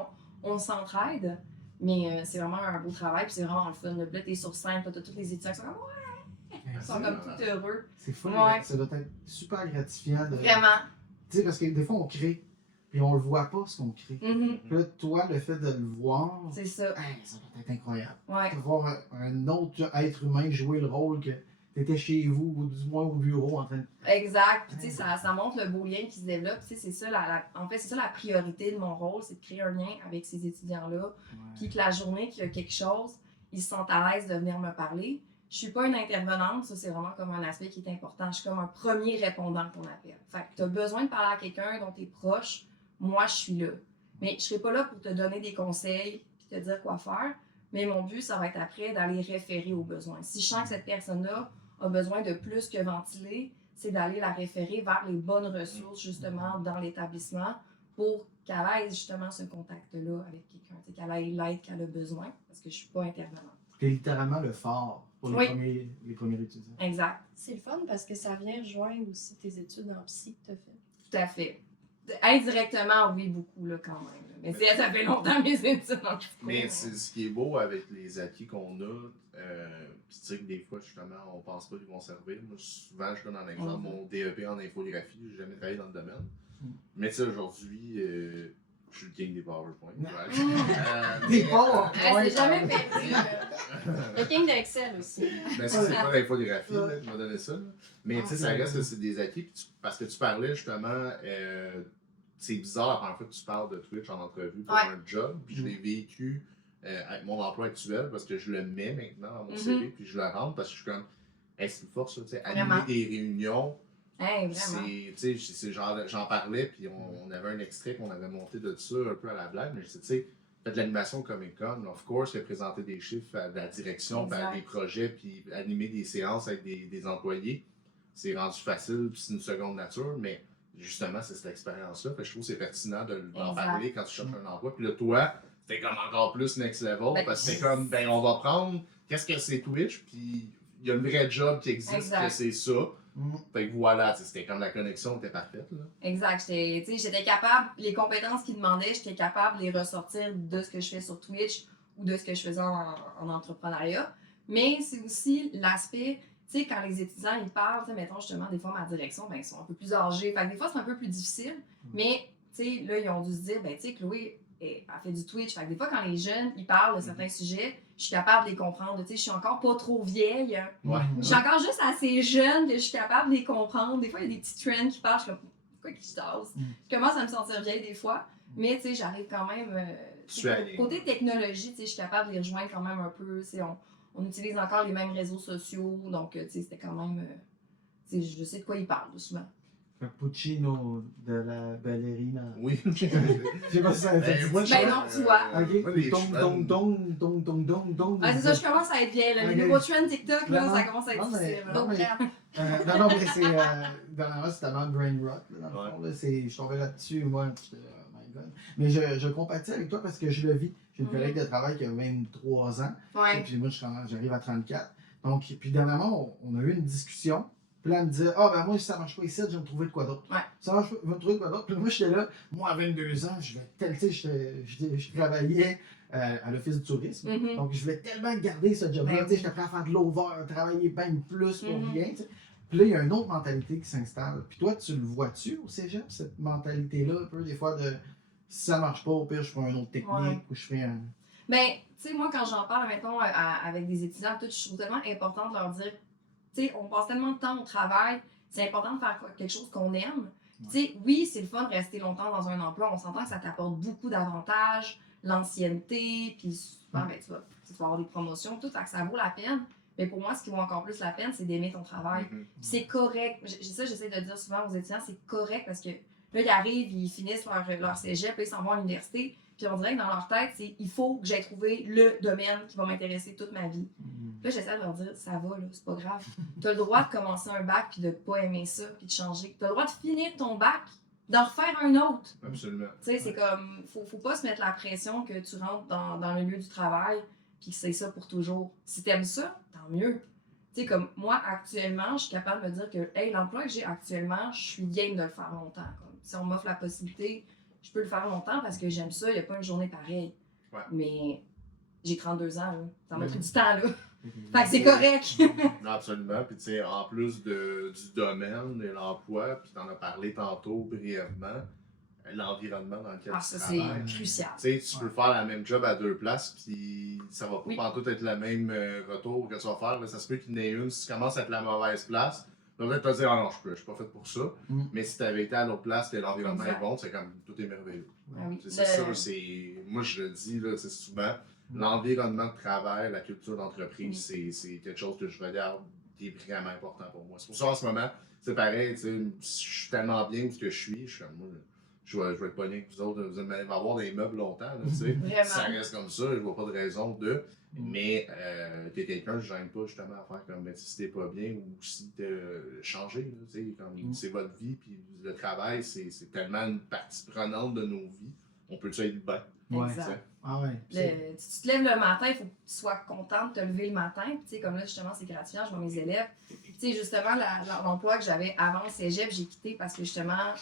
on s'entraide. Mais c'est vraiment un beau travail, puis c'est vraiment le fun. Là, t'es sur scène, t'as tous les étudiants qui sont comme « Ouais! » Ils sont comme tout heureux. C'est fun, ouais. Ça doit être super gratifiant. Vraiment. Tu sais, parce que des fois, on crée, puis on le voit pas, ce qu'on crée. Mm-hmm. Puis là, toi, le fait de le voir, c'est ça. Hey, ça doit être incroyable. Ouais. De voir un autre être humain jouer le rôle que t'étais chez vous, ou du moins au bureau, en train de... Exact. Puis, tu sais, ça montre le beau lien qui se développe. Tu sais, c'est ça, en fait, c'est ça la priorité de mon rôle, c'est de créer un lien avec ces étudiants-là. Puis que la journée qu'il y a quelque chose, ils se sentent à l'aise de venir me parler. Je suis pas une intervenante, ça, c'est vraiment comme un aspect qui est important. Je suis comme un premier répondant qu'on appelle. Fait que t'as besoin de parler à quelqu'un dont t'es proche, moi, je suis là. Mais je serai pas là pour te donner des conseils puis te dire quoi faire. Mais mon but, ça va être après d'aller référer aux besoins. Si je sens que cette personne-là a besoin de plus que ventiler, c'est d'aller la référer vers les bonnes ressources, justement, dans l'établissement pour qu'elle ait justement ce contact-là avec quelqu'un, qu'elle ait l'aide qu'elle a besoin, parce que je suis pas intervenante. T'es littéralement le phare pour les premiers étudiants. Exact. C'est le fun parce que ça vient rejoindre aussi tes études en psy que t'as fait. Tout à fait. Indirectement, oui, beaucoup, là, quand même. Mais ça fait longtemps mes études en psycho. Mais ce qui est beau avec les acquis qu'on a, puis tu sais que des fois, justement, on pense pas qu'ils vont servir. Moi, souvent, je donne un exemple, mon DEP en infographie, j'ai jamais travaillé dans le domaine. Mais tu sais, aujourd'hui, je Je suis le king des PowerPoint. Non. Ouais. Des Mais, PowerPoint. C'est jamais perdu. Le king d'Excel aussi. mais ça, c'est pas l'infographie là, qui m'a donné ça. Là. Mais tu sais, ça Ouais. reste que c'est des acquis. Parce que tu parlais justement, c'est bizarre la première fois que tu parles de Twitch en entrevue pour Ouais. un job. Puis je l'ai vécu avec mon emploi actuel parce que je le mets maintenant dans mon CV. Puis je le rentre parce que je suis comme, hey, c'est une force, tu sais, animer Vraiment. des réunions. Hey, C'est, vraiment. tu sais, c'est genre, j'en parlais, puis on avait un extrait qu'on avait monté de ça un peu à la blague, mais je disais, tu sais, faites de l'animation Comic-Con, of course, fait présenter des chiffres à la direction, puis à Exact. des projets, puis animer des séances avec des employés, c'est rendu facile, puis c'est une seconde nature, mais justement, c'est cette expérience-là, fait que je trouve que c'est pertinent d'en Exact. parler quand tu cherches un emploi, puis là, toi, c'était comme encore plus next level, Ben, parce que c'est comme, ben, on va prendre, qu'est-ce que c'est Twitch, puis il y a un vrai job qui existe, Exact. que c'est ça. Fait que voilà, c'était comme la connexion était parfaite. Là. Exact. J'étais capable, les compétences qu'ils demandaient, j'étais capable de les ressortir de ce que je fais sur Twitch ou de ce que je faisais en entrepreneuriat. Mais c'est aussi l'aspect, tu sais, quand les étudiants ils parlent, tu sais, mettons justement, des fois ma direction, ben, ils sont un peu plus âgés. Fait que des fois, c'est un peu plus difficile. Mais, tu sais, là, ils ont dû se dire, ben, tu sais, Chloé, elle fait du Twitch. Fait que des fois, quand les jeunes, ils parlent de certains sujets, je suis capable de les comprendre. Tu sais, je suis encore pas trop vieille. Ouais. Je suis encore juste assez jeune que je suis capable de les comprendre. Des fois, il y a des petits trends qui parlent, je suis comme, pourquoi qu'ils se tassent? Je commence à me sentir vieille des fois, mais tu sais, j'arrive quand même. Tu suis allée. Côté technologie, tu sais, je suis capable de les rejoindre quand même un peu. Tu sais, on utilise encore les mêmes réseaux sociaux, donc tu sais, c'était quand même. Tu sais, je sais de quoi ils parlent souvent. Cappuccino de la ballerina. Oui. Je sais pas si ça a été dit. Moi, Ben non, tu vois. Ok. moi, les Dong, cheveux- dong, dong, dong, dong, dong, dong. Ah, c'est ça, je commence à être vieille. Là. Les Ok. nouveaux trends TikTok, là, Non, ça commence à être non, mais- difficile. non, mais- non, mais c'est. Dernièrement, c'est tellement brain rot, là, dans le fond. Là, je tombais là-dessus, moi, puis j'étais, oh my god. Mais je compatis avec toi parce que je le vis. J'ai une collègue de travail qui a 23 ans. Ouais. Puis moi, j'arrive à 34. Donc, puis dernièrement, on a eu une discussion. Puis là, elle me disait, ah ben moi, si ça marche pas ici, je vais me trouver de quoi d'autre. Ouais. Ça marche pas, je vais me trouver de quoi d'autre. Puis moi, j'étais là, moi, à 22 ans, je travaillais à l'office du tourisme. Mhm. Donc, je voulais tellement garder ce job-là. Ben Tu sais, j'étais prêt à faire de l'over, travailler bien plus pour Mhm. rien. Tu sais. Puis là, il y a une autre mentalité qui s'installe. Puis toi, tu le vois-tu au cégep, cette mentalité-là, un peu, des fois, de si ça marche pas, au pire, je ferai une autre technique Ouais. ou je ferai un. Ben, tu sais, moi, quand j'en parle, mettons, avec des étudiants, tout, je trouve tellement important de leur dire, tu sais, on passe tellement de temps au travail, c'est important de faire quelque chose qu'on aime. Tu sais, oui, c'est le fun de rester longtemps dans un emploi, on s'entend que ça t'apporte beaucoup d'avantages, l'ancienneté, puis souvent, ben, tu vas avoir des promotions, tout, fait que ça vaut la peine. Mais pour moi, ce qui vaut encore plus la peine, c'est d'aimer ton travail. Mhm. Puis c'est correct. Ça, j'essaie de dire souvent aux étudiants, c'est correct parce que là, ils arrivent, ils finissent leur cégep, puis ils s'en vont à l'université. Puis on dirait que dans leur tête, c'est il faut que j'aie trouvé le domaine qui va m'intéresser toute ma vie. Là, j'essaie de leur dire, ça va, là, c'est pas grave. Tu as le droit de commencer un bac puis de pas aimer ça puis de changer. Tu as le droit de finir ton bac, d'en refaire un autre. Absolument. Tu sais, c'est comme, faut pas se mettre la pression que tu rentres dans le milieu du travail puis que c'est ça pour toujours. Si t'aimes ça, tant mieux. Tu sais, comme moi, actuellement, je suis capable de me dire que, hey, l'emploi que j'ai actuellement, je suis game de le faire longtemps. Comme, si on m'offre la possibilité, je peux le faire longtemps parce que j'aime ça, il n'y a pas une journée pareille. Ouais. Mais j'ai 32 ans, là. Ça m'a Ouais. pris du temps, là. Fait que c'est correct. Non, absolument. Puis, tu sais, en plus du domaine et l'emploi, puis t'en as parlé tantôt brièvement, l'environnement dans lequel Ah, tu ça, c'est travailles. crucial. Tu sais, tu peux faire la même job à deux places, puis ça va pas Oui. tout être le même retour que tu vas faire. Là, ça se peut qu'il y en ait une, si tu commences à être la mauvaise place, peut-être te dire, ah non, je suis pas fait pour ça. Mm. Mais si tu avais été à l'autre place, et l'environnement est Exact. bon, c'est comme tout est merveilleux. Ah oui. C'est ça, c'est. Moi, je le dis, là, c'est souvent, l'environnement de travail, la culture d'entreprise, c'est quelque chose que je regarde qui est vraiment important pour moi. C'est pour ça, en ce moment, c'est pareil, tu sais, je suis tellement bien où ce que je suis comme moi. Je vais être pogné avec vous autres, vous allez avoir des meubles longtemps, là, tu sais. Vraiment. Ça reste comme ça, je vois pas de raison de. Mais t'es quelqu'un, je gêne pas justement à faire comme ben, si t'es pas bien ou si t'es changé. Là, tu sais, comme c'est votre vie, puis le travail, c'est tellement une partie prenante de nos vies. On peut-tu être bien? Ouais. tu sais. Exact. Ah ouais. Tu te lèves le matin, il faut que tu sois content de te lever le matin. Puis, tu sais, comme là, justement, c'est gratifiant, je vois mes élèves. Puis, tu sais, justement, l'emploi que j'avais avant le cégep, j'ai quitté parce que, justement,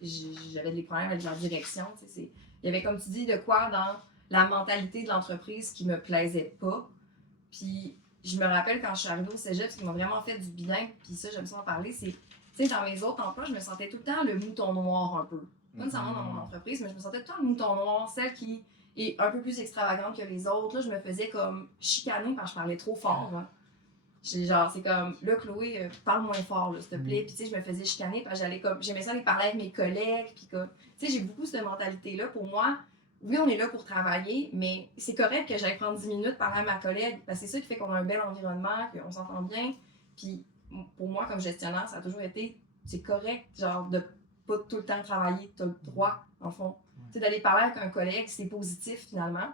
j'avais des problèmes avec leur direction. Tu sais, il y avait, comme tu dis, de quoi dans la mentalité de l'entreprise qui me plaisait pas. Puis, je me rappelle quand je suis arrivée au cégep, ce qui m'a vraiment fait du bien, puis ça, j'aime ça en parler, c'est, tu sais, dans mes autres emplois, je me sentais tout le temps le mouton noir un peu. Pas nécessairement dans mon entreprise, mais je me sentais tout le temps le mouton noir, celle qui est un peu plus extravagante que les autres. Là, je me faisais comme chicaner quand je parlais trop fort. Hein. Genre, c'est comme, là, Chloé, parle moins fort, là, s'il te plaît. Puis, tu sais, je me faisais chicaner, parce que j'allais comme, j'aimais ça aller parler avec mes collègues. Puis, comme, tu sais, j'ai beaucoup cette mentalité-là. Pour moi, oui, on est là pour travailler, mais c'est correct que j'aille prendre 10 minutes parler à ma collègue, parce que c'est ça qui fait qu'on a un bel environnement, qu'on s'entend bien. Puis, pour moi, comme gestionnaire, ça a toujours été, c'est correct, genre, de pas tout le temps travailler, t'as le droit, en fond. Tu sais, d'aller parler avec un collègue, c'est positif, finalement.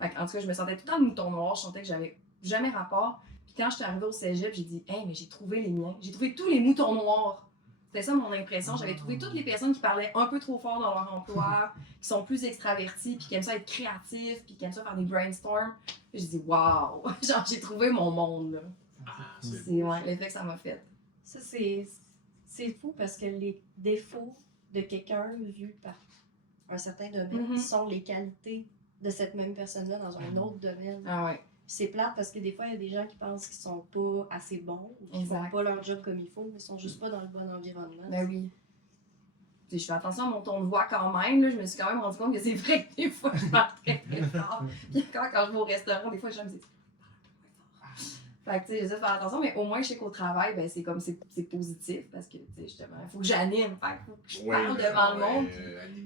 Fait en tout cas, je me sentais tout le temps mouton noir, je sentais que j'avais jamais rapport. Puis quand je suis arrivée au cégep, j'ai dit « Hey, mais j'ai trouvé les miens. J'ai trouvé tous les moutons noirs. » C'était ça mon impression. J'avais trouvé toutes les personnes qui parlaient un peu trop fort dans leur emploi, qui sont plus extravertis, puis qui aiment ça être créatifs, puis qui aiment ça faire des brainstorms. Puis j'ai dit « Wow! » Genre, j'ai trouvé mon monde, là. C'est l'effet que ça m'a fait. Ça, c'est fou parce que les défauts de quelqu'un vus par un certain domaine sont les qualités de cette même personne-là dans un autre domaine. Ah ouais. C'est plate parce que des fois, il y a des gens qui pensent qu'ils sont pas assez bons, ou qu'ils font pas leur job comme il faut, mais ils sont juste pas dans le bon environnement. Ben oui. Puis je fais attention à mon ton de voix quand même. Là. Je me suis quand même rendu compte que c'est vrai que des fois, je parle très très fort. Puis quand je vais au restaurant, des fois, je me dis fait que, tu sais, j'essaie de faire attention, mais au moins, je sais qu'au travail, ben, c'est comme, c'est positif parce que, tu sais, justement, il faut que j'anime, fait faut que je parle devant le monde.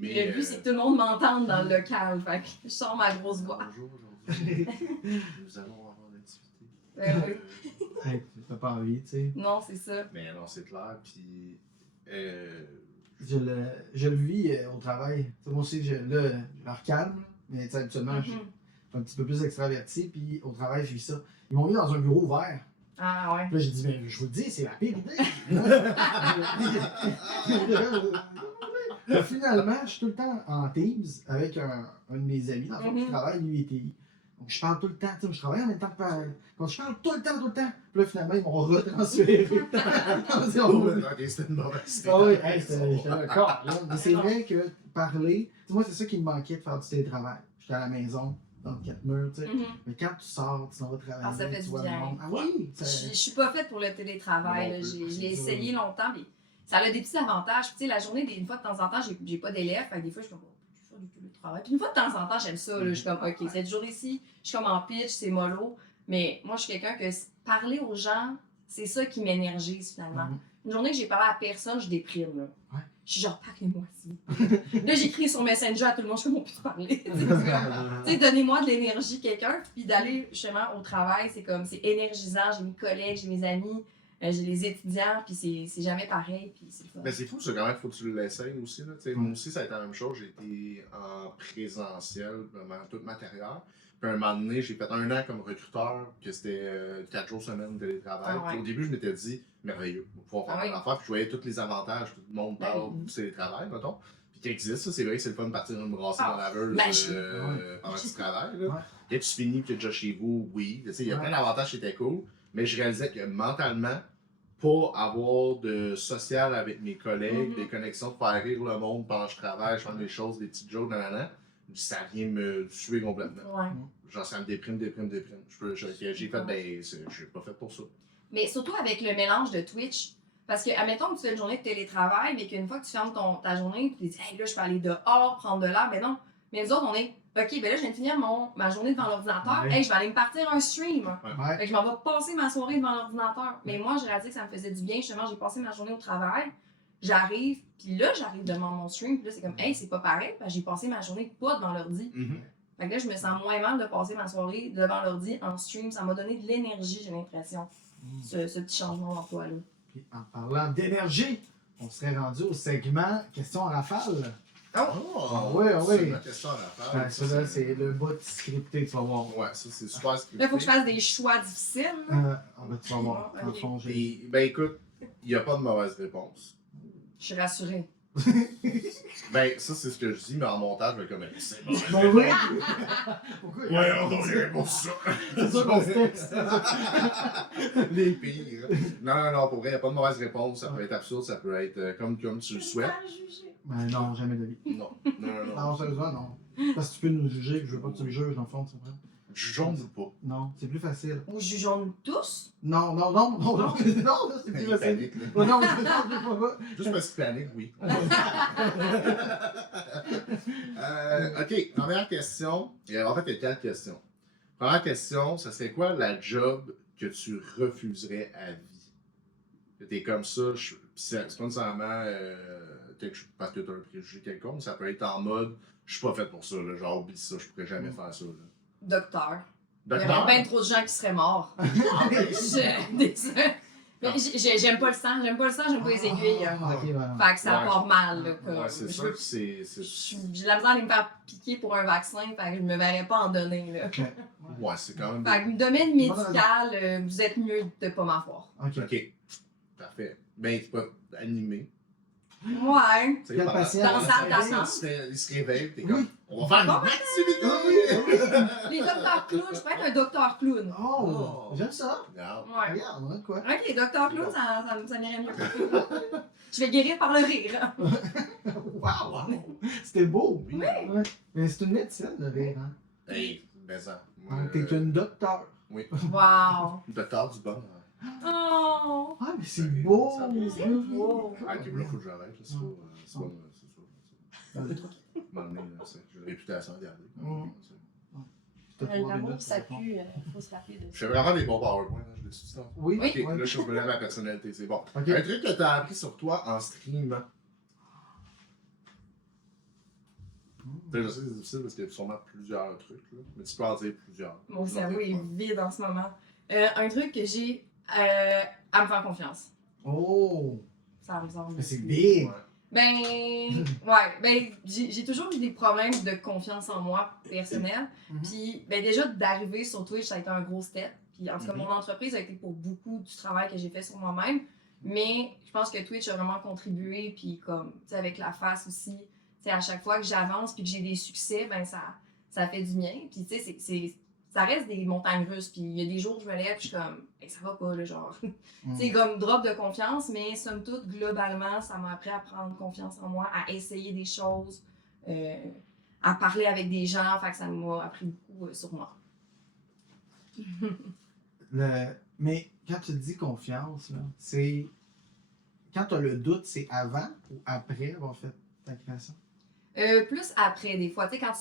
Puis le but, c'est que tout le monde m'entende dans le local, fait que je sors ma grosse voix. Bonjour, aujourd'hui, nous allons avoir l'activité. Oui. Hey, t'as pas envie, tu sais. Non, c'est ça. Mais non, c'est clair, puis... Je le vis au travail. Tu sais, moi aussi, là, je leur calme, mais tu sais, habituellement, je suis un petit peu plus extraverti, puis au travail, je vis ça. Ils m'ont mis dans un bureau ouvert. Ah ouais. Puis là, j'ai dit, mais je vous le dis, c'est la pire idée. Finalement, je suis tout le temps en Teams avec un de mes amis dans le fond, qui travaille, lui, ETI. Donc, je parle tout le temps, tu sais, je travaille en même temps que quand je parle tout le temps. Puis là, finalement, ils m'ont retransféré. C'était une mauvaise idée. Ah oui, j'étais d'accord. Mais c'est vrai que parler, tu sais, moi, c'est ça qui me manquait de faire du télétravail. J'étais à la maison, dans le 4 murs, tu sais. Mais quand tu sors, tu s'en vas travailler, Ah, ça fait tu du vois bien. le monde. Ah oui! Je suis pas faite pour le télétravail. Là. Je l'ai essayé longtemps, mais ça a des petits avantages. Puis, tu sais, la journée, une fois de temps en temps, j'ai pas d'élèves. Fait que des fois, je suis comme, je vais faire du télétravail. Puis une fois de temps en temps, j'aime ça. Là. Je suis comme, OK, cette journée-ci, je suis comme en pitch, c'est mollo. Mais moi, je suis quelqu'un que parler aux gens, c'est ça qui m'énergise finalement. Une journée que j'ai parlé à personne, je déprime. Là. Ouais. Je suis genre, parlez-moi si. Là, j'écris sur Messenger à tout le monde, je fais mon plus parler. Tu sais, donnez-moi de l'énergie, quelqu'un. Puis d'aller justement au travail, c'est comme, c'est énergisant. J'ai mes collègues, j'ai mes amis, j'ai les étudiants, puis c'est jamais pareil. Puis c'est le fun. Mais c'est fou, ça, quand même, faut que tu l'essayes aussi. Là. Moi aussi, ça a été la même chose. J'ai été en présentiel pendant toute ma carrière. Puis à un moment donné, j'ai fait 1 an comme recruteur, que c'était 4 jours semaine de télétravail. Ah ouais. Au début, je m'étais dit, merveilleux, on va pouvoir faire plein d'affaires. Puis je voyais tous les avantages, tout le monde parle du télétravail, mettons. Puis qui existe, ça, c'est vrai que c'est le fun de partir une brassée dans la veule pendant que tu travailles. Là. Quand tu finis, puis tu es déjà chez vous, oui. Il y a plein d'avantages qui étaient cool, mais je réalisais que mentalement, pas avoir de social avec mes collègues, des connexions, de faire rire le monde pendant que je travaille, je fais des choses, des petites jokes, ça vient me tuer complètement. Ouais. Genre, ça me déprime. J'ai fait, je suis pas fait pour ça. Mais surtout avec le mélange de Twitch. Parce que, admettons que tu fais une journée de télétravail, mais qu'une fois que tu fermes ta journée, tu te dis, hey, là, je peux aller dehors, prendre de l'air. Ben non. Mais nous autres, on est, OK, ben là, je viens de finir ma journée devant l'ordinateur. Hey, je vais aller me partir un stream. Ouais. Fait que je m'en vais passer ma soirée devant l'ordinateur. Mais moi, j'ai réalisé que ça me faisait du bien. Justement, j'ai passé ma journée au travail. J'arrive, puis là, j'arrive devant mon stream. Puis là, c'est comme, hey, c'est pas pareil. Parce que j'ai passé ma journée pas devant l'ordi. Fait que là, je me sens moins mal de passer ma soirée devant l'ordi en stream. Ça m'a donné de l'énergie, j'ai l'impression. Ce petit changement d'emploi-là. Puis en parlant d'énergie, on serait rendu au segment questions en rafale. Oh! C'est une question à la Ben, ça, là, c'est le bout scripté, tu vas voir. Ouais, ça, c'est super scripté. Là, il faut que je fasse des choix difficiles. Ben, tu vas voir. Ok. En fond, Et, ben écoute, il n'y a pas de mauvaise réponse. Je suis rassurée. Ben, ça, c'est ce que je dis, mais en montage, je vais comme, c'est mauvaise Ben oui! Pourquoi? Ouais, on a répondu ça. C'est ça qu'on se texte. Les pires. Non, pour vrai, il n'y a pas de mauvaise réponse. Ça peut être absurde, ça peut être comme tu le souhaites. Ben non, jamais de vie. Non. Non, sérieusement, non. Parce que tu peux nous juger, que je veux pas que tu me juges, dans le fond, tu comprends? Jugeons-nous pas. Non, c'est plus facile. Ou jugeons-nous tous? Non, c'est plus Il facile. panique, là. Oh, non, je veux pas. Juste parce qu'il panique, oui. Ok, première question. En fait, il y a 4 questions. Première question, ça serait quoi la job que tu refuserais à vie? Que t'es comme ça, c'est pas nécessairement parce que t'as un préjugé quelconque, mais ça peut être en mode, je suis pas fait pour ça, là, genre oublie ça, je pourrais jamais faire ça. Là. Docteur. Il y Docteur? aurait bien trop de gens qui seraient morts. Désolé. Mais j'aime pas le sang, j'aime pas les aiguilles. Ah, ok, voilà. Fait que ça Ouais. part mal, là. Comme, Ouais, c'est je sûr veux- que c'est. j'ai la misère à me faire piquer pour un vaccin, fait que je me verrais pas en donner, là. Ouais, c'est quand même. Fait que domaine médical, vous êtes mieux de pas m'avoir. Ok. Ok, parfait. Ben, tu peux animer. Ouais. Tu sais, Quel pendant- patient? Dans sa il se réveille, t'es comme, on va faire une activité! Les docteurs clowns, je pourrais être un docteur clown. Oh, j'aime ça. Regarde. Ouais. Regarde, on a de quoi. Ok, les docteurs clowns, ça m'irait mieux. Je vais guérir par le rire. Wow! C'était beau. Oui. Ouais. Mais c'est une médecine, le rire. Hein? Hey, ben ça. T'es qu'une docteur. Oui. Wow. Docteur du bon. Oh. Ah, mais c'est beau! C'est beau. Ah, ok, là, faut que j'arrête, là. C'est pas. C'est pas. C'est j'ai une réputation à garder. L'amour, ça pue, faut se rappeler de Je ça. fais vraiment des bons PowerPoints, hein, je l'ai su ça. Oui, Oui. Ok, oui. là, je suis ma personnalité, c'est bon. Ok. Un truc que t'as appris sur toi en stream. Tu sais, je sais que c'est difficile parce qu'il y a sûrement plusieurs trucs, là. Mais tu peux en dire plusieurs. Mon cerveau est vide en ce moment. Un truc que j'ai à me faire confiance. Oh! Ça me semble. Mais c'est big! Ouais. Ben, j'ai toujours eu des problèmes de confiance en moi personnel. Mhm. Puis, ben, déjà, d'arriver sur Twitch, ça a été un gros step. Puis, en tout cas, Mhm. mon entreprise a été pour beaucoup du travail que j'ai fait sur moi-même. Mais je pense que Twitch a vraiment contribué. Puis, comme, tu sais, avec la face aussi, tu sais, à chaque fois que j'avance puis que j'ai des succès, ben, ça fait du bien. Puis, tu sais, ça reste des montagnes russes. Puis, il y a des jours où je me lève puis je suis comme, hey, ça va pas, là, genre. Mm. C'est comme drop de confiance, mais somme toute, globalement, ça m'a appris à prendre confiance en moi, à essayer des choses, à parler avec des gens, fait que ça m'a appris beaucoup sur moi. Mais quand tu dis confiance, là, c'est. Quand tu as le doute, c'est avant ou après avoir fait ta création? Plus après, des fois, tu sais, quand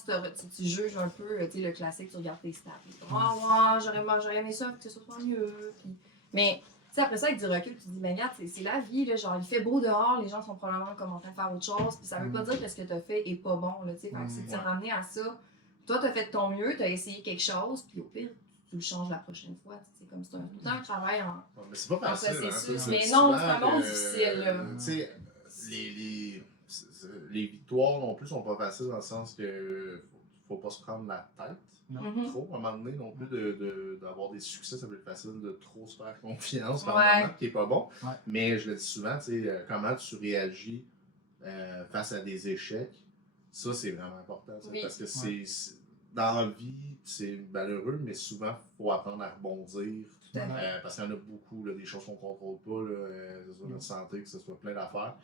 tu juges un peu, tu sais, le classique, tu regardes tes stats, puis tu dis, ah, ouais, j'aurais aimé ça, que ce soit mieux. Puis... Mais, tu sais, après ça, avec du recul, tu te dis, mais regarde, c'est la vie, là, genre, il fait beau dehors, les gens sont probablement comme en train de faire autre chose, puis ça veut pas dire que ce que tu as fait est pas bon, là, tu sais, fait que c'est de se ramener à ça. Toi, tu as fait de ton mieux, tu as essayé quelque chose, puis au pire, tu le changes la prochaine fois, tu sais, c'est comme c'est tout le temps un travail en. Ouais, mais c'est pas facile. processus, ça, mais c'est non, souvent c'est un monde que, difficile, là. Tu sais, les victoires non plus sont pas faciles dans le sens que faut pas se prendre la tête. Mhm. Trop, à un moment donné, non plus, d'avoir des succès, ça peut être facile de trop se faire confiance par Ouais. moment, qui est pas bon. Ouais. Mais je le dis souvent, tu sais, comment tu réagis face à des échecs, ça c'est vraiment important. Ça, Oui. parce que dans la vie, c'est malheureux, mais souvent, il faut apprendre à rebondir. Tout à fait. Parce qu'il y en a beaucoup, là, des choses qu'on ne contrôle pas, là, que ce soit notre santé, que ce soit plein d'affaires.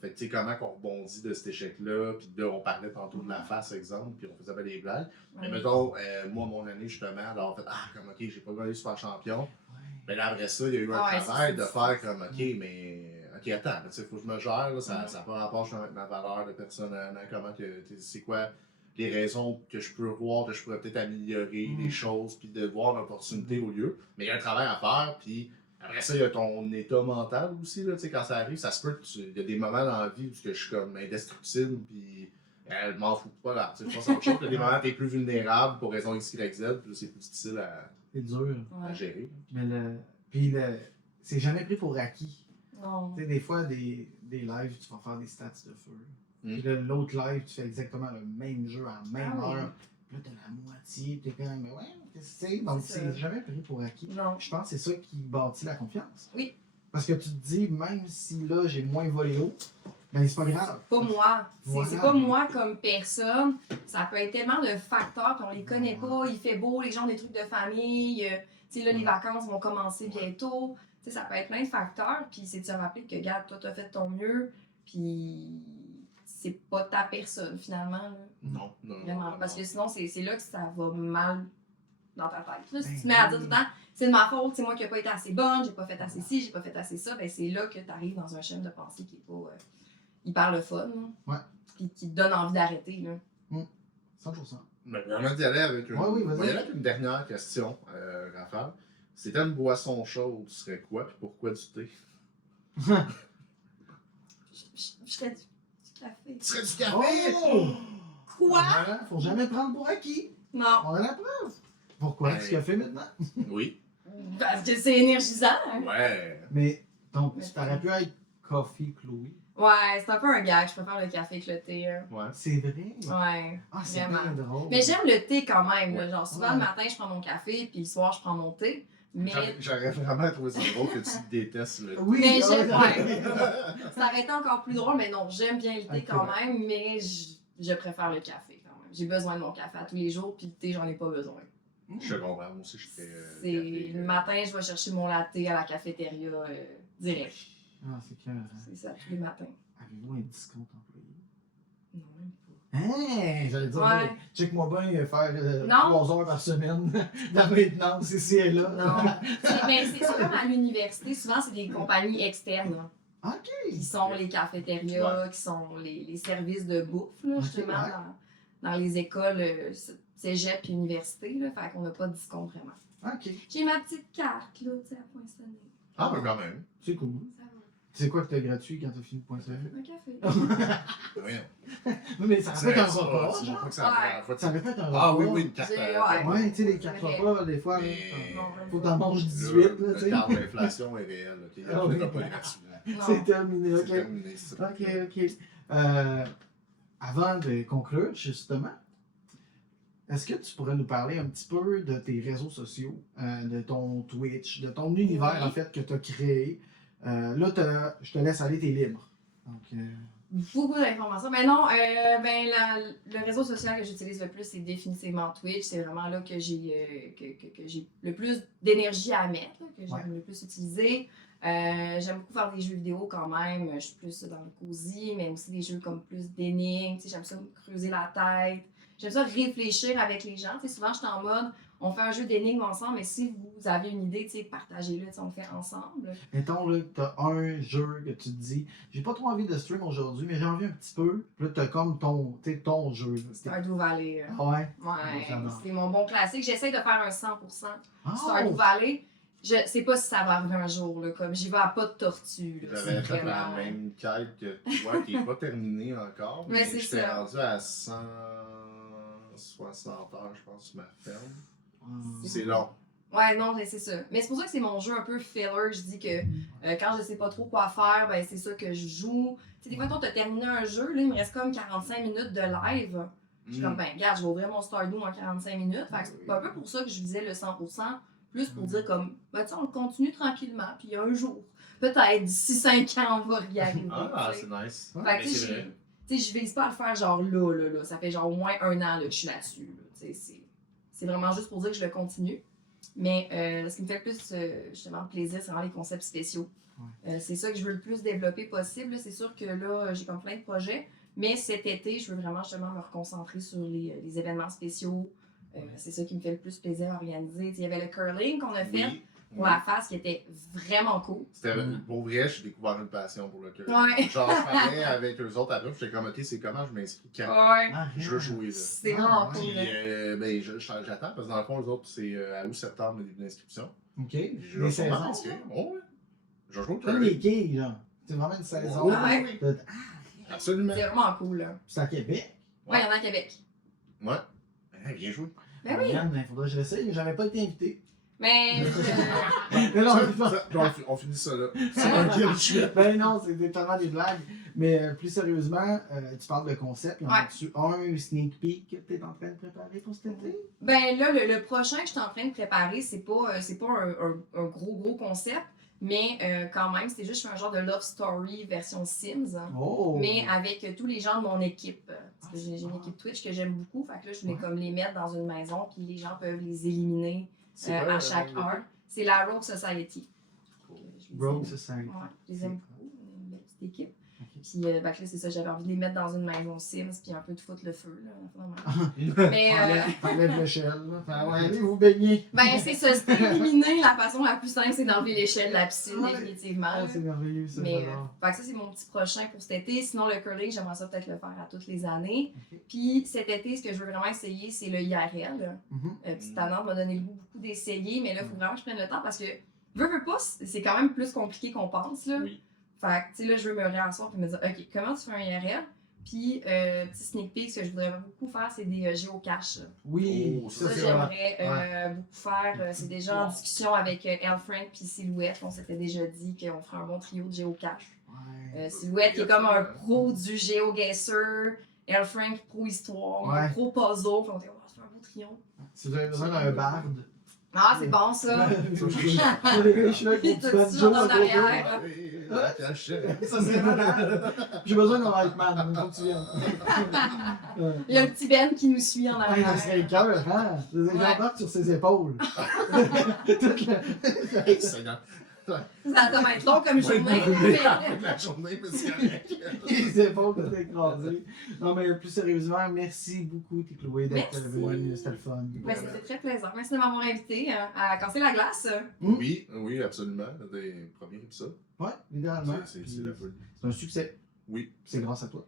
Fait que, tu sais, comment qu'on rebondit de cet échec-là, puis là, on parlait tantôt de la face, exemple, puis on faisait pas des blagues. Mais Ouais. mettons, moi, mon année, justement, d'avoir fait, comme, ok, j'ai pas gagné super champion. Mais là, après ça, il y a eu un Ouais, travail c'est de ça. faire comme, ok, mais, ok, attends, tu sais, faut que je me gère, là, ça n'a pas rapport avec ma valeur de personne, comment que, c'est quoi les raisons que je peux voir, que je pourrais peut-être améliorer les choses, puis de voir l'opportunité au lieu. Mais il y a un travail à faire, puis après ça, il y a ton état mental aussi, là, tu sais, quand ça arrive, ça se peut il y a des moments dans la vie où je suis comme indestructible, puis elle m'en fout pas là, tu sais, je pense autre chose, il y a des moments où t'es plus vulnérable pour raison X, Y, Z, puis là, c'est plus difficile C'est dur. à Ouais. gérer. Mais c'est jamais pris pour acquis. Non. Tu sais, des fois, des lives, tu vas faire des stats de feu. Puis là, l'autre live, tu fais exactement le même jeu à la même Ah oui. heure. Puis là, t'as la moitié, t'es quand même, mais ouais, qu'est-ce que c'est? Donc, C'est ça. c'est jamais pris pour acquis. Non. Je pense que c'est ça qui bâtit la confiance. Oui. Parce que tu te dis, même si là, j'ai moins volé haut, ben c'est pas grave. Pas moi. Voilà. C'est pas moi comme personne. Ça peut être tellement de facteurs qu'on les connaît pas. Il fait beau, les gens ont des trucs de famille. Tu sais, là, les vacances vont commencer bientôt. Tu sais, ça peut être plein de facteurs. Puis c'est de se rappeler que, regarde, toi, t'as fait ton mieux. Puis c'est pas ta personne, finalement. Là. Non, non. Vraiment. Parce que sinon, c'est là que ça va mal dans ta tête. Là, si Ben tu te mets à dire oui. tout le temps, c'est de ma faute, c'est moi qui n'ai pas été assez bonne, j'ai pas fait assez ci, j'ai pas fait assez ça, ben c'est là que tu arrives dans un schéma de pensée qui est pas hyper le fun. Là. Ouais. Puis qui te donne envie d'arrêter. Là. 100%. Mais on va y aller avec une, Ouais, oui, on va y vas-y. aller avec une dernière question, Raphaël. Si t'étais une boisson chaude, tu serais quoi, puis pourquoi du thé? Je serais du café. Tu serais du café! Oh! Quoi? Voilà, faut jamais prendre pour acquis. Non. On a la preuve. Pourquoi Ouais. tu café maintenant? Oui. Parce que c'est énergisant. Hein? Ouais. Mais donc, Mais ça aurait pu être Coffee Chloé. Ouais, c'est un peu un gag. Je préfère le café que le thé. Ouais. C'est vrai. Ouais. Ah, c'est vraiment. bien drôle. Mais j'aime le thé quand même. là. Ouais. Genre, souvent Ouais. le matin, je prends mon café, puis le soir, je prends mon thé. Mais J'aurais vraiment trouvé ça drôle que tu détestes le thé. Oui, Mais ah, j'aime- ouais. ça aurait été encore plus drôle. Mais non, j'aime bien le thé Ok, quand ouais. même, mais je préfère le café quand même. J'ai besoin de mon café à tous les jours, puis le thé, j'en ai pas besoin. Je comprends, moi aussi je ferais C'est café, le matin, je vais chercher mon latte à la cafétéria direct. Ah, c'est clair. C'est ça, tous les matins. Avez-vous un discount employé? Non, même pas. Hein, j'allais dire, Ouais. mais check-moi bien faire Non. 3 heures par semaine de la maintenance ici et là. Non. C'est comme à l'université, souvent c'est des compagnies externes là, OK. qui sont les cafétérias, qui sont les services de bouffe, là, Ok, justement, ouais. dans les écoles cégep et université. Là, fait qu'on n'a pas de discount vraiment. OK. J'ai ma petite carte là, tu sais, à poinçonner. Ah, mais quand même. C'est cool. Ça va. C'est quoi que t'as gratuit quand t'as fini de pointer? Un café. Voyons. Mais ça aurait pu être un Ça, repas, tu vois genre. pas que c'est la première fois que Ça aurait pu être un repas. Ah oui, oui, une carte. C'est- ouais. Ouais, tu sais, les cartes Mais- repas, des fois, là, Mais- faut que t'en manges 18, là, tu La sais. carte d'inflation est réelle. Ok, Ah oui. pas gratuit. Non. C'est terminé, C'est OK. terminé, c'est ça. OK. Avant de conclure, justement, est-ce que tu pourrais nous parler un petit peu de tes réseaux sociaux, de ton Twitch, de ton univers, Oui. en fait, que tu as créé? Là, je te laisse aller, t'es libre. Donc, Beaucoup d'informations. Mais non, le réseau social que j'utilise le plus, c'est définitivement Twitch. C'est vraiment là que j'ai que j'ai le plus d'énergie à mettre, là, que j'aime Ouais. le plus utiliser. J'aime beaucoup faire des jeux vidéo quand même. Je suis plus dans le cosy, mais aussi des jeux comme plus d'énigmes. Tu sais, j'aime ça me creuser la tête. J'aime ça réfléchir avec les gens. Tu sais, souvent, je suis en mode, on fait un jeu d'énigmes ensemble, mais si vous avez une idée, tu sais, partagez-le, tu sais, on le fait ensemble. mettons, là, t'as un jeu que tu te dis, j'ai pas trop envie de stream aujourd'hui, mais j'ai envie un petit peu. Puis là, t'as comme ton jeu. là. Stardew Valley. Ah ouais? Ouais, J'adore. c'est mon bon classique. J'essaie de faire un 100%. Ah! Stardew Valley, je sais pas si ça va arriver un jour, là, comme j'y vais à pas de tortue. Là, J'avais c'est fait la vraiment- même quête que toi, qui n'est pas terminée encore. Ouais, Mais c'est j'étais ça. rendu à 160 heures, je pense, sur ma ferme. Ah. C'est long. Ouais, non, mais c'est ça. Mais c'est pour ça que c'est mon jeu un peu filler. Je dis que quand je sais pas trop quoi faire, ben c'est ça que je joue. Tu sais, des fois, toi, t'as terminé un jeu, là, il me reste comme 45 minutes de live. Je suis comme, ben, regarde, je vais ouvrir mon Stardew en 45 minutes. Fait que c'est un peu pour ça que je visais le 100%. Plus pour dire comme, ben, tu sais, on le continue tranquillement, puis il y a un jour. Peut-être d'ici 5 ans, on va y arriver. Ah, tu sais. c'est nice. Ouais, Fait Mais que, tu c'est sais, vrai. je vise pas à le faire genre là. Ça fait genre au moins 1 an là, que je suis là-dessus. Là. Tu sais, c'est vraiment juste pour dire que je le continue. Mais ce qui me fait le plus justement plaisir, c'est vraiment les concepts spéciaux. C'est ça que je veux le plus développer possible. C'est sûr que là, j'ai comme plein de projets. Mais cet été, je veux vraiment justement me reconcentrer sur les événements spéciaux. C'est ça qui me fait le plus plaisir à organiser. Il y avait le curling qu'on a fait Oui. pour la face qui était vraiment cool. C'était pour vrai, j'ai découvert une passion pour le cœur. Ouais. Genre, je parlais avec eux autres après, puis j'étais comme, ok, c'est comment je m'inscris quand Ouais. Ah, je veux jouer là. C'est Ah, vraiment ouais. cool. Puis, là. ben, j'attends, parce que dans le fond, eux autres, c'est à août-septembre le début d'inscription. OK. Puis je Des vais saisons. m'inscrire. Oh, ouais. Je joue au Comme les curling. quilles, genre. C'est vraiment une saison. Oui, Ouais. oui, oui. T'as- Absolument. C'est vraiment cool. Là. C'est à Québec. Ouais, il y en a à Québec. Ouais. Ah, bien joué. Ben oui. Regarde, ben, faudrait que je l'essaye, mais j'avais pas été invité. Mais. Mais non, On finit ça là. C'est un kill chouette. ben non, c'est totalement des blagues. Mais plus sérieusement, tu parles de concept. Y en Ouais. a-tu un sneak peek que tu es en train de préparer pour cet été? Ben là, le prochain que je suis en train de préparer, c'est pas un gros concept, mais quand même, c'est juste je fais un genre de love story version Sims. Oh! Mais avec tous les gens de mon équipe. Parce que j'ai une équipe Twitch que j'aime beaucoup. Fait que là, je voulais comme les mettre dans une maison, puis les gens peuvent les éliminer C'est à vrai, chaque heure. C'est la Rogue Society. Je les Rogue aime. Society. Ouais, je les aime beaucoup. Une belle petite équipe. Puis ben, là, c'est ça, j'avais envie de les mettre dans une maison Sims, puis un peu de foutre le feu, là. Mais T'enlèves l'échelle, là. Fait, ouais, allez vous baigner. ben, c'est ça, c'était éliminer, la façon la plus simple, c'est d'enlever l'échelle de la piscine, Ouais. définitivement. Ah, c'est merveilleux, ça. Mais j'adore. fait que ça, c'est mon petit prochain pour cet été. Sinon, le curling, j'aimerais ça peut-être le faire à toutes les années. Ok. Puis cet été, ce que je veux vraiment essayer, c'est le IRL. Mhm. Petite tannante m'a donné le goût beaucoup d'essayer, mais là, il faut vraiment que je prenne le temps parce que, veux pas, c'est quand même plus compliqué qu'on pense, là. Oui. Fait que, tu sais, là, je veux me réasseoir et me dire, OK, comment tu fais un IRL? Puis, petit sneak peek, ce que je voudrais beaucoup faire, c'est des géocaches. Oui, Oh, ça Ça, c'est vraiment. j'aimerais beaucoup faire. C'est déjà en discussion avec Elle Frank puis Silhouette. On s'était déjà dit qu'on ferait un bon trio de géocaches. Ouais. Silhouette qui est comme un pro du GeoGuessr, Elle Frank pro histoire, Ouais. pro puzzle. Puis on dit, on va se faire un beau trio. Si vous avez besoin d'un barde. Ah, c'est bon ça! Je suis là avec Puis mon petit tout banjo ça en à côté. arrière. La cachette. Ça serait malade. J'ai besoin d'un Lightman, il faut que tu viennes. Ouais. Il y a le petit Ben qui nous suit en Ouais, arrière. ça serait cœur, hein? J'embarque sur ses épaules. Toute la- Excellent. Ça va être long comme journée. mais- La journée, mais c'est correct. Les épaules tout écrasées. Non, mais plus sérieusement, merci beaucoup, Chloé, d'être Merci. venue. C'était le fun. Ben, c'était très plaisant. Merci de m'avoir invité à casser la glace. Oui, oui, absolument. Des premiers épisodes. Ouais, idéalement. C'est Puis la folie. C'est un succès. Oui. C'est grâce à toi.